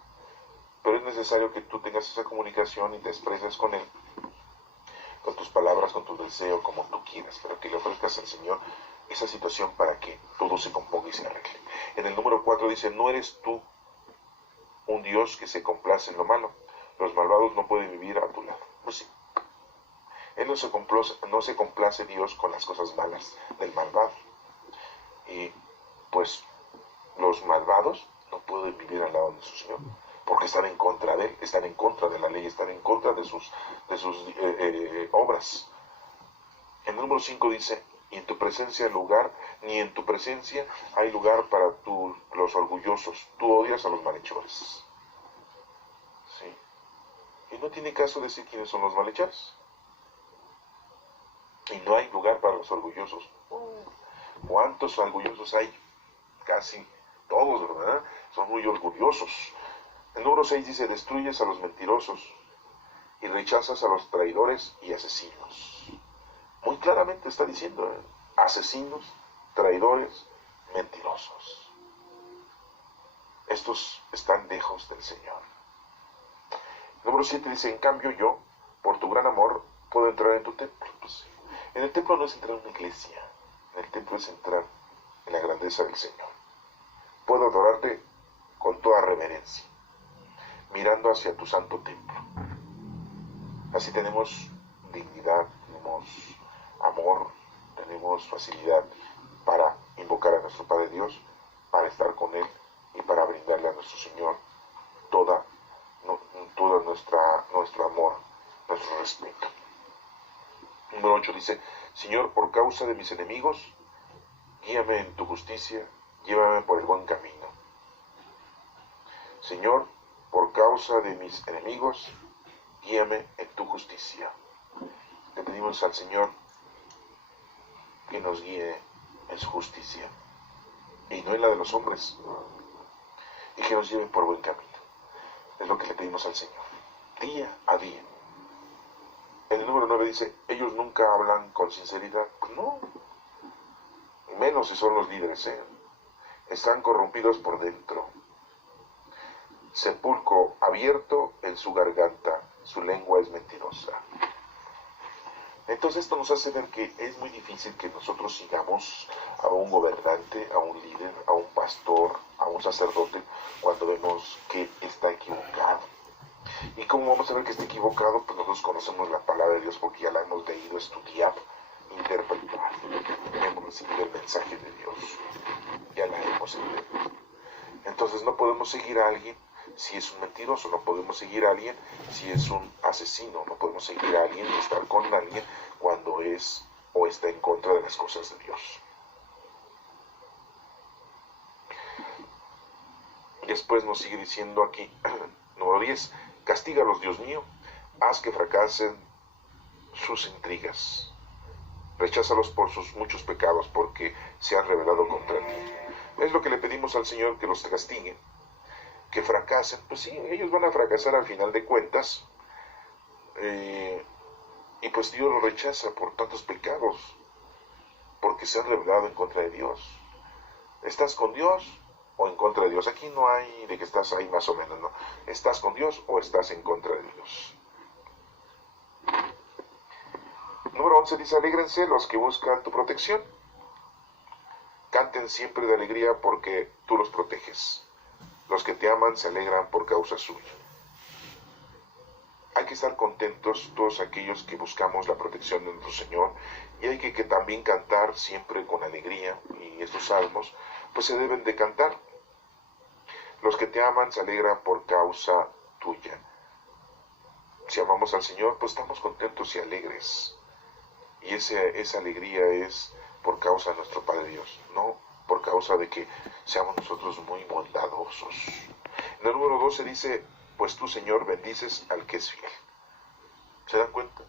Pero es necesario que tú tengas esa comunicación y te expreses con Él, con tus palabras, con tu deseo, como tú quieras, pero que le ofrezcas al Señor esa situación para que todo se componga y se arregle. En el número 4 dice, no eres tú un Dios que se complace en lo malo. Los malvados no pueden vivir a tu lado. Pues sí. Él no se complace Dios con las cosas malas del malvado. Y pues los malvados no pueden vivir al lado de su Señor, porque están en contra de Él, están en contra de la ley, están en contra de sus obras. En el número 5 dice, y en tu presencia ni en tu presencia hay lugar para los orgullosos, tú odias a los malhechores. ¿Sí? Y no tiene caso decir quiénes son los malhechores. Y no hay lugar para los orgullosos. ¿Cuántos orgullosos hay? Casi todos, ¿verdad? Son muy orgullosos. El número 6 dice, destruyes a los mentirosos y rechazas a los traidores y asesinos. Muy claramente está diciendo, asesinos, traidores, mentirosos. Estos están lejos del Señor. El número 7 dice, en cambio yo, por tu gran amor, puedo entrar en tu templo. Pues, en el templo no es entrar en una iglesia, en el templo es entrar en la grandeza del Señor. Puedo adorarte con toda reverencia, mirando hacia tu santo templo. Así tenemos dignidad, tenemos amor, tenemos facilidad para invocar a nuestro Padre Dios, para estar con Él y para brindarle a nuestro Señor todo nuestro amor, nuestro respeto. Número 8 dice, Señor, por causa de mis enemigos, guíame en tu justicia, llévame por el buen camino. Señor, por causa de mis enemigos, guíame en tu justicia. Le pedimos al Señor que nos guíe en su justicia, y no en la de los hombres, y que nos lleve por buen camino. Es lo que le pedimos al Señor, día a día. En el número 9 dice, ellos nunca hablan con sinceridad. Pues no, menos si son los líderes, están corrompidos por dentro. Sepulcro abierto en su garganta, su lengua es mentirosa. Entonces esto nos hace ver que es muy difícil que nosotros sigamos a un gobernante, a un líder, a un pastor, a un sacerdote, cuando vemos que está equivocado. ¿Y cómo vamos a ver que está equivocado? Pues nosotros conocemos la palabra de Dios porque ya la hemos leído, estudiado, interpretado. Hemos recibido el mensaje de Dios. Ya la hemos entendido. Entonces no podemos seguir a alguien si es un mentiroso, no podemos seguir a alguien si es un asesino, no podemos seguir a alguien y estar con alguien cuando es o está en contra de las cosas de Dios. Después nos sigue diciendo aquí, número 10, castígalos, Dios mío, haz que fracasen sus intrigas, recházalos por sus muchos pecados, porque se han rebelado contra ti. Es lo que le pedimos al Señor, que los castigue, que fracasen. Pues sí, ellos van a fracasar al final de cuentas, y pues Dios los rechaza por tantos pecados, porque se han rebelado en contra de Dios. ¿Estás con Dios o en contra de Dios? Aquí no hay de que estás ahí más o menos, ¿no? ¿Estás con Dios o estás en contra de Dios? Número 11 dice, alégrense los que buscan tu protección. Canten siempre de alegría porque tú los proteges. Los que te aman se alegran por causa suya. Hay que estar contentos todos aquellos que buscamos la protección de nuestro Señor, y hay que también cantar siempre con alegría, y estos salmos pues se deben de cantar. Los que te aman se alegran por causa tuya. Si amamos al Señor, pues estamos contentos y alegres, y esa alegría es por causa de nuestro Padre Dios, no por causa de que seamos nosotros muy bondadosos. En el número 12 dice, pues tú, Señor, bendices al que es fiel. ¿Se dan cuenta?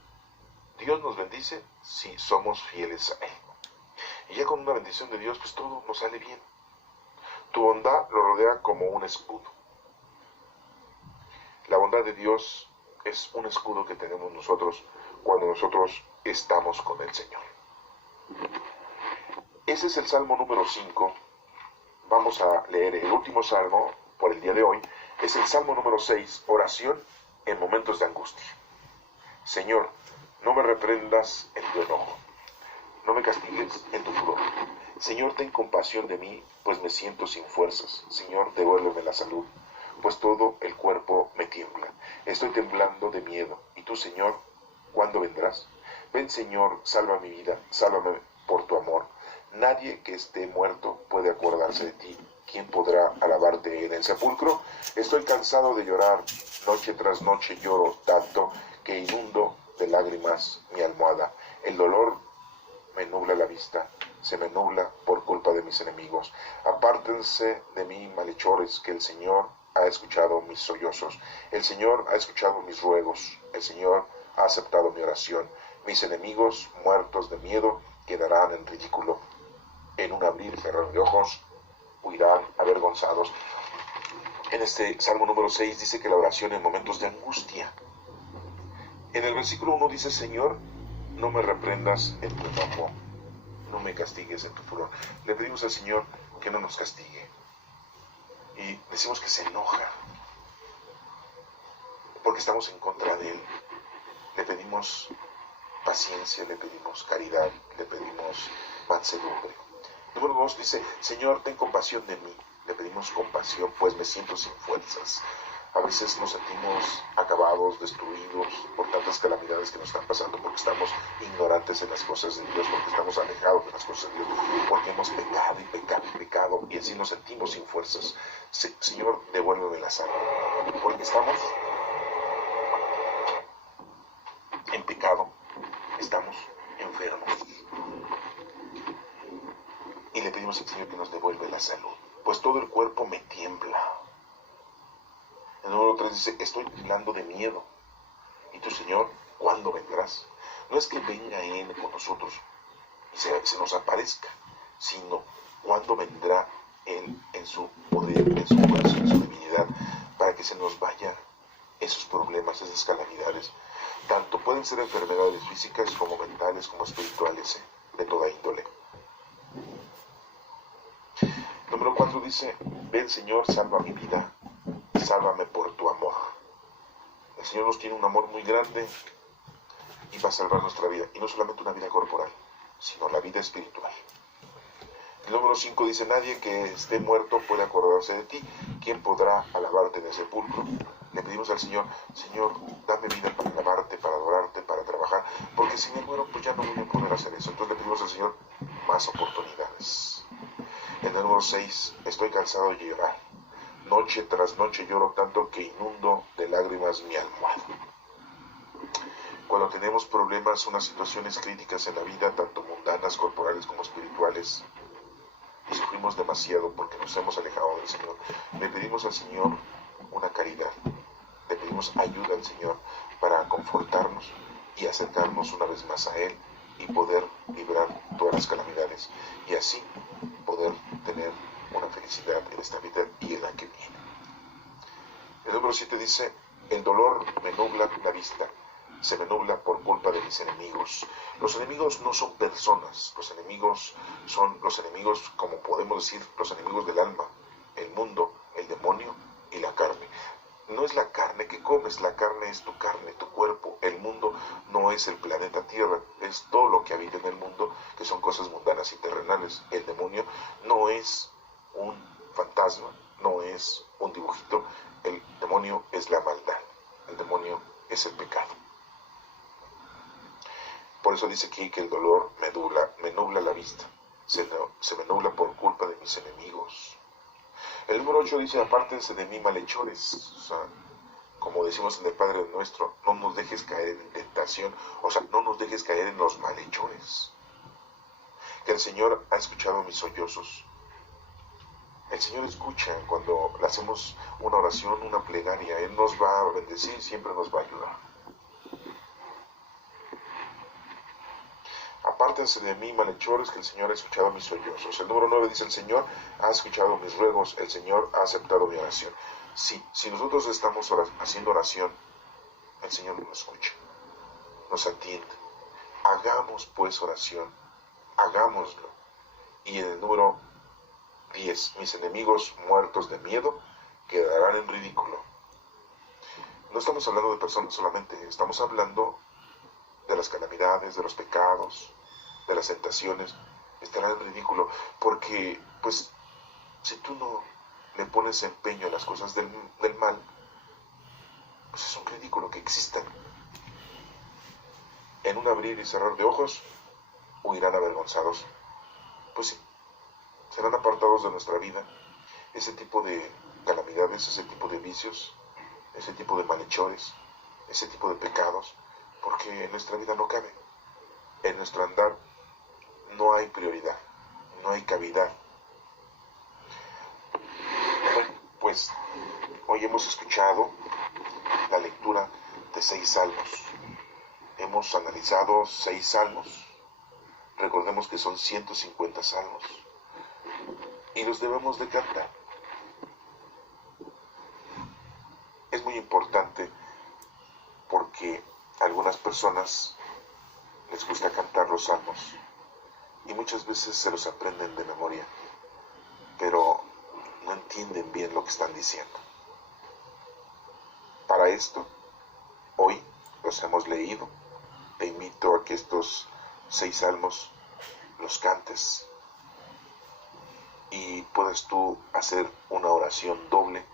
Dios nos bendice si somos fieles a Él. Y ya con una bendición de Dios, pues todo nos sale bien. Tu bondad lo rodea como un escudo. La bondad de Dios es un escudo que tenemos nosotros cuando nosotros estamos con el Señor. Ese es el Salmo número 5. Vamos a leer el último salmo por el día de hoy. Es el Salmo número 6, oración en momentos de angustia. Señor, no me reprendas en tu enojo, no me castigues en tu furor. Señor, ten compasión de mí, pues me siento sin fuerzas. Señor, devuélveme la salud, pues todo el cuerpo me tiembla. Estoy temblando de miedo. ¿Y tú, Señor, cuándo vendrás? Ven, Señor, salva mi vida, sálvame por tu amor. Nadie que esté muerto puede acordarse de ti. ¿Quién podrá alabarte en el sepulcro? Estoy cansado de llorar, noche tras noche lloro tanto que inundo de lágrimas mi almohada. El dolor me nubla la vista, se me nubla por culpa de mis enemigos. Apártense de mí, malhechores, que el Señor ha escuchado mis sollozos. El Señor ha escuchado mis ruegos. El Señor ha aceptado mi oración. Mis enemigos, muertos de miedo, quedarán en ridículo. En un abrir y cerrar de ojos, huirán avergonzados. En este Salmo número 6 dice que la oración en momentos de angustia. En el versículo 1 dice, Señor, no me reprendas en tu enojo, no me castigues en tu furor. Le pedimos al Señor que no nos castigue. Y decimos que se enoja, porque estamos en contra de Él. Le pedimos paciencia, le pedimos caridad, le pedimos mansedumbre. Número 2 dice, Señor, ten compasión de mí. Le pedimos compasión, pues me siento sin fuerzas. A veces nos sentimos acabados, destruidos por tantas calamidades que nos están pasando, porque estamos ignorantes en las cosas de Dios, porque estamos alejados de las cosas de Dios, porque hemos pecado y pecado y pecado, y así nos sentimos sin fuerzas. Señor, devuélveme la salud, porque estamos en pecado, estamos enfermos. Y le pedimos al Señor que nos devuelva la salud, pues todo el cuerpo me tiembla. El número 3 dice, estoy temblando de miedo. ¿Y tú, Señor, cuándo vendrás? No es que venga Él con nosotros y se nos aparezca, sino cuándo vendrá Él en su poder, en su fuerza, en su divinidad, para que se nos vayan esos problemas, esas calamidades. Tanto pueden ser enfermedades físicas como mentales, como espirituales, de toda índole. Número 4 dice, ven, Señor, salva mi vida, sálvame por tu amor. El Señor nos tiene un amor muy grande y va a salvar nuestra vida, y no solamente una vida corporal, sino la vida espiritual. El número 5 dice, nadie que esté muerto puede acordarse de ti. ¿Quién podrá alabarte en el sepulcro? Le pedimos al Señor, Señor, dame vida para alabarte, para adorarte, para trabajar, porque si me muero, pues ya no voy a poder hacer eso. Entonces le pedimos al Señor más oportunidades. En el número 6, estoy cansado de llorar. Noche tras noche lloro tanto que inundo de lágrimas mi almohada. Cuando tenemos problemas, unas situaciones críticas en la vida, tanto mundanas, corporales como espirituales, y sufrimos demasiado porque nos hemos alejado del Señor, le pedimos al Señor una caridad, le pedimos ayuda al Señor para confortarnos y acercarnos una vez más a Él y poder librar todas las calamidades y así poder tener una felicidad en esta vida y en la que viene. El número 7 dice, el dolor me nubla la vista, se me nubla por culpa de mis enemigos. Los enemigos no son personas, los enemigos son los enemigos, como podemos decir, los enemigos del alma, el mundo, el demonio y la carne. No es la carne que comes, la carne es tu carne, tu cuerpo. El mundo no es el planeta Tierra, es todo lo que habita en el mundo, que son cosas mundanas y terrenales. El demonio no es un fantasma, no es un dibujito, el demonio es la maldad, el demonio es el pecado. Por eso dice aquí que el dolor me nubla la vista, se me nubla por culpa de mis enemigos. El número 8 dice, apártense de mí, malhechores. O sea, como decimos en el Padre Nuestro, no nos dejes caer en tentación, o sea, no nos dejes caer en los malhechores. Que el Señor ha escuchado mis sollozos. El Señor escucha cuando le hacemos una oración, una plegaria. Él nos va a bendecir, siempre nos va a ayudar. Apártense de mí, malhechores, que el Señor ha escuchado mis sollozos. El número 9 dice: el Señor ha escuchado mis ruegos, el Señor ha aceptado mi oración. Sí, si nosotros estamos haciendo oración, el Señor nos escucha, nos atiende. Hagamos pues oración, hagámoslo. Y en el número 10, mis enemigos muertos de miedo quedarán en ridículo. No estamos hablando de personas solamente, estamos hablando de las calamidades, de los pecados, de las tentaciones. Estarán en ridículo, porque pues si tú no le pones empeño a las cosas del mal, pues es un ridículo que existan. En un abrir y cerrar de ojos huirán avergonzados. Pues sí, serán apartados de nuestra vida ese tipo de calamidades, ese tipo de vicios, ese tipo de malhechores, ese tipo de pecados, porque en nuestra vida no cabe. En nuestro andar no hay prioridad, no hay cavidad. Bueno, pues hoy hemos escuchado la lectura de 6 salmos. Hemos analizado 6 salmos. Recordemos que son 150 salmos. Y los debemos de cantar. Es muy importante porque a algunas personas les gusta cantar los salmos y muchas veces se los aprenden de memoria, pero no entienden bien lo que están diciendo. Para esto, hoy los hemos leído. Te invito a que estos 6 salmos los cantes y puedas tú hacer una oración doble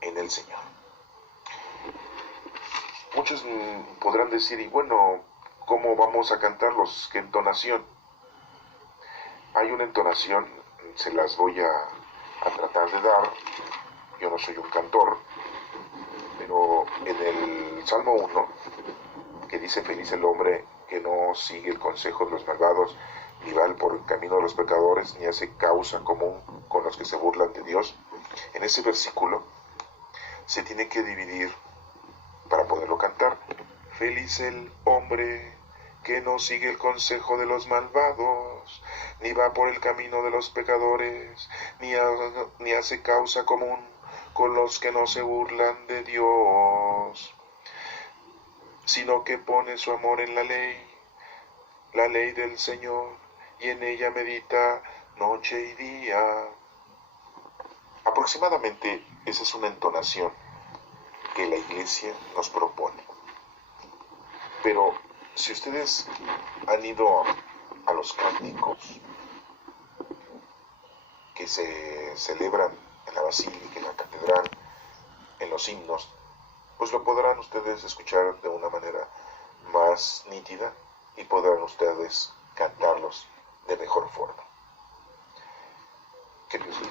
en el Señor. Muchos podrán decir, y bueno, ¿cómo vamos a cantarlos? ¿Qué entonación? Hay una entonación, se las voy a tratar de dar. Yo no soy un cantor, pero en el Salmo 1, que dice: feliz el hombre que no sigue el consejo de los malvados, ni va por el camino de los pecadores, ni hace causa común con los que se burlan de Dios. En ese versículo se tiene que dividir para poderlo cantar. Feliz el hombre que no sigue el consejo de los malvados, ni va por el camino de los pecadores, ni hace causa común con los que no se burlan de Dios, sino que pone su amor en la ley del Señor, y en ella medita noche y día. Aproximadamente esa es una entonación que la Iglesia nos propone. Pero si ustedes han ido a los cánticos que se celebran en la basílica, en la catedral, en los himnos, pues lo podrán ustedes escuchar de una manera más nítida y podrán ustedes cantarlos de mejor forma. Que Dios les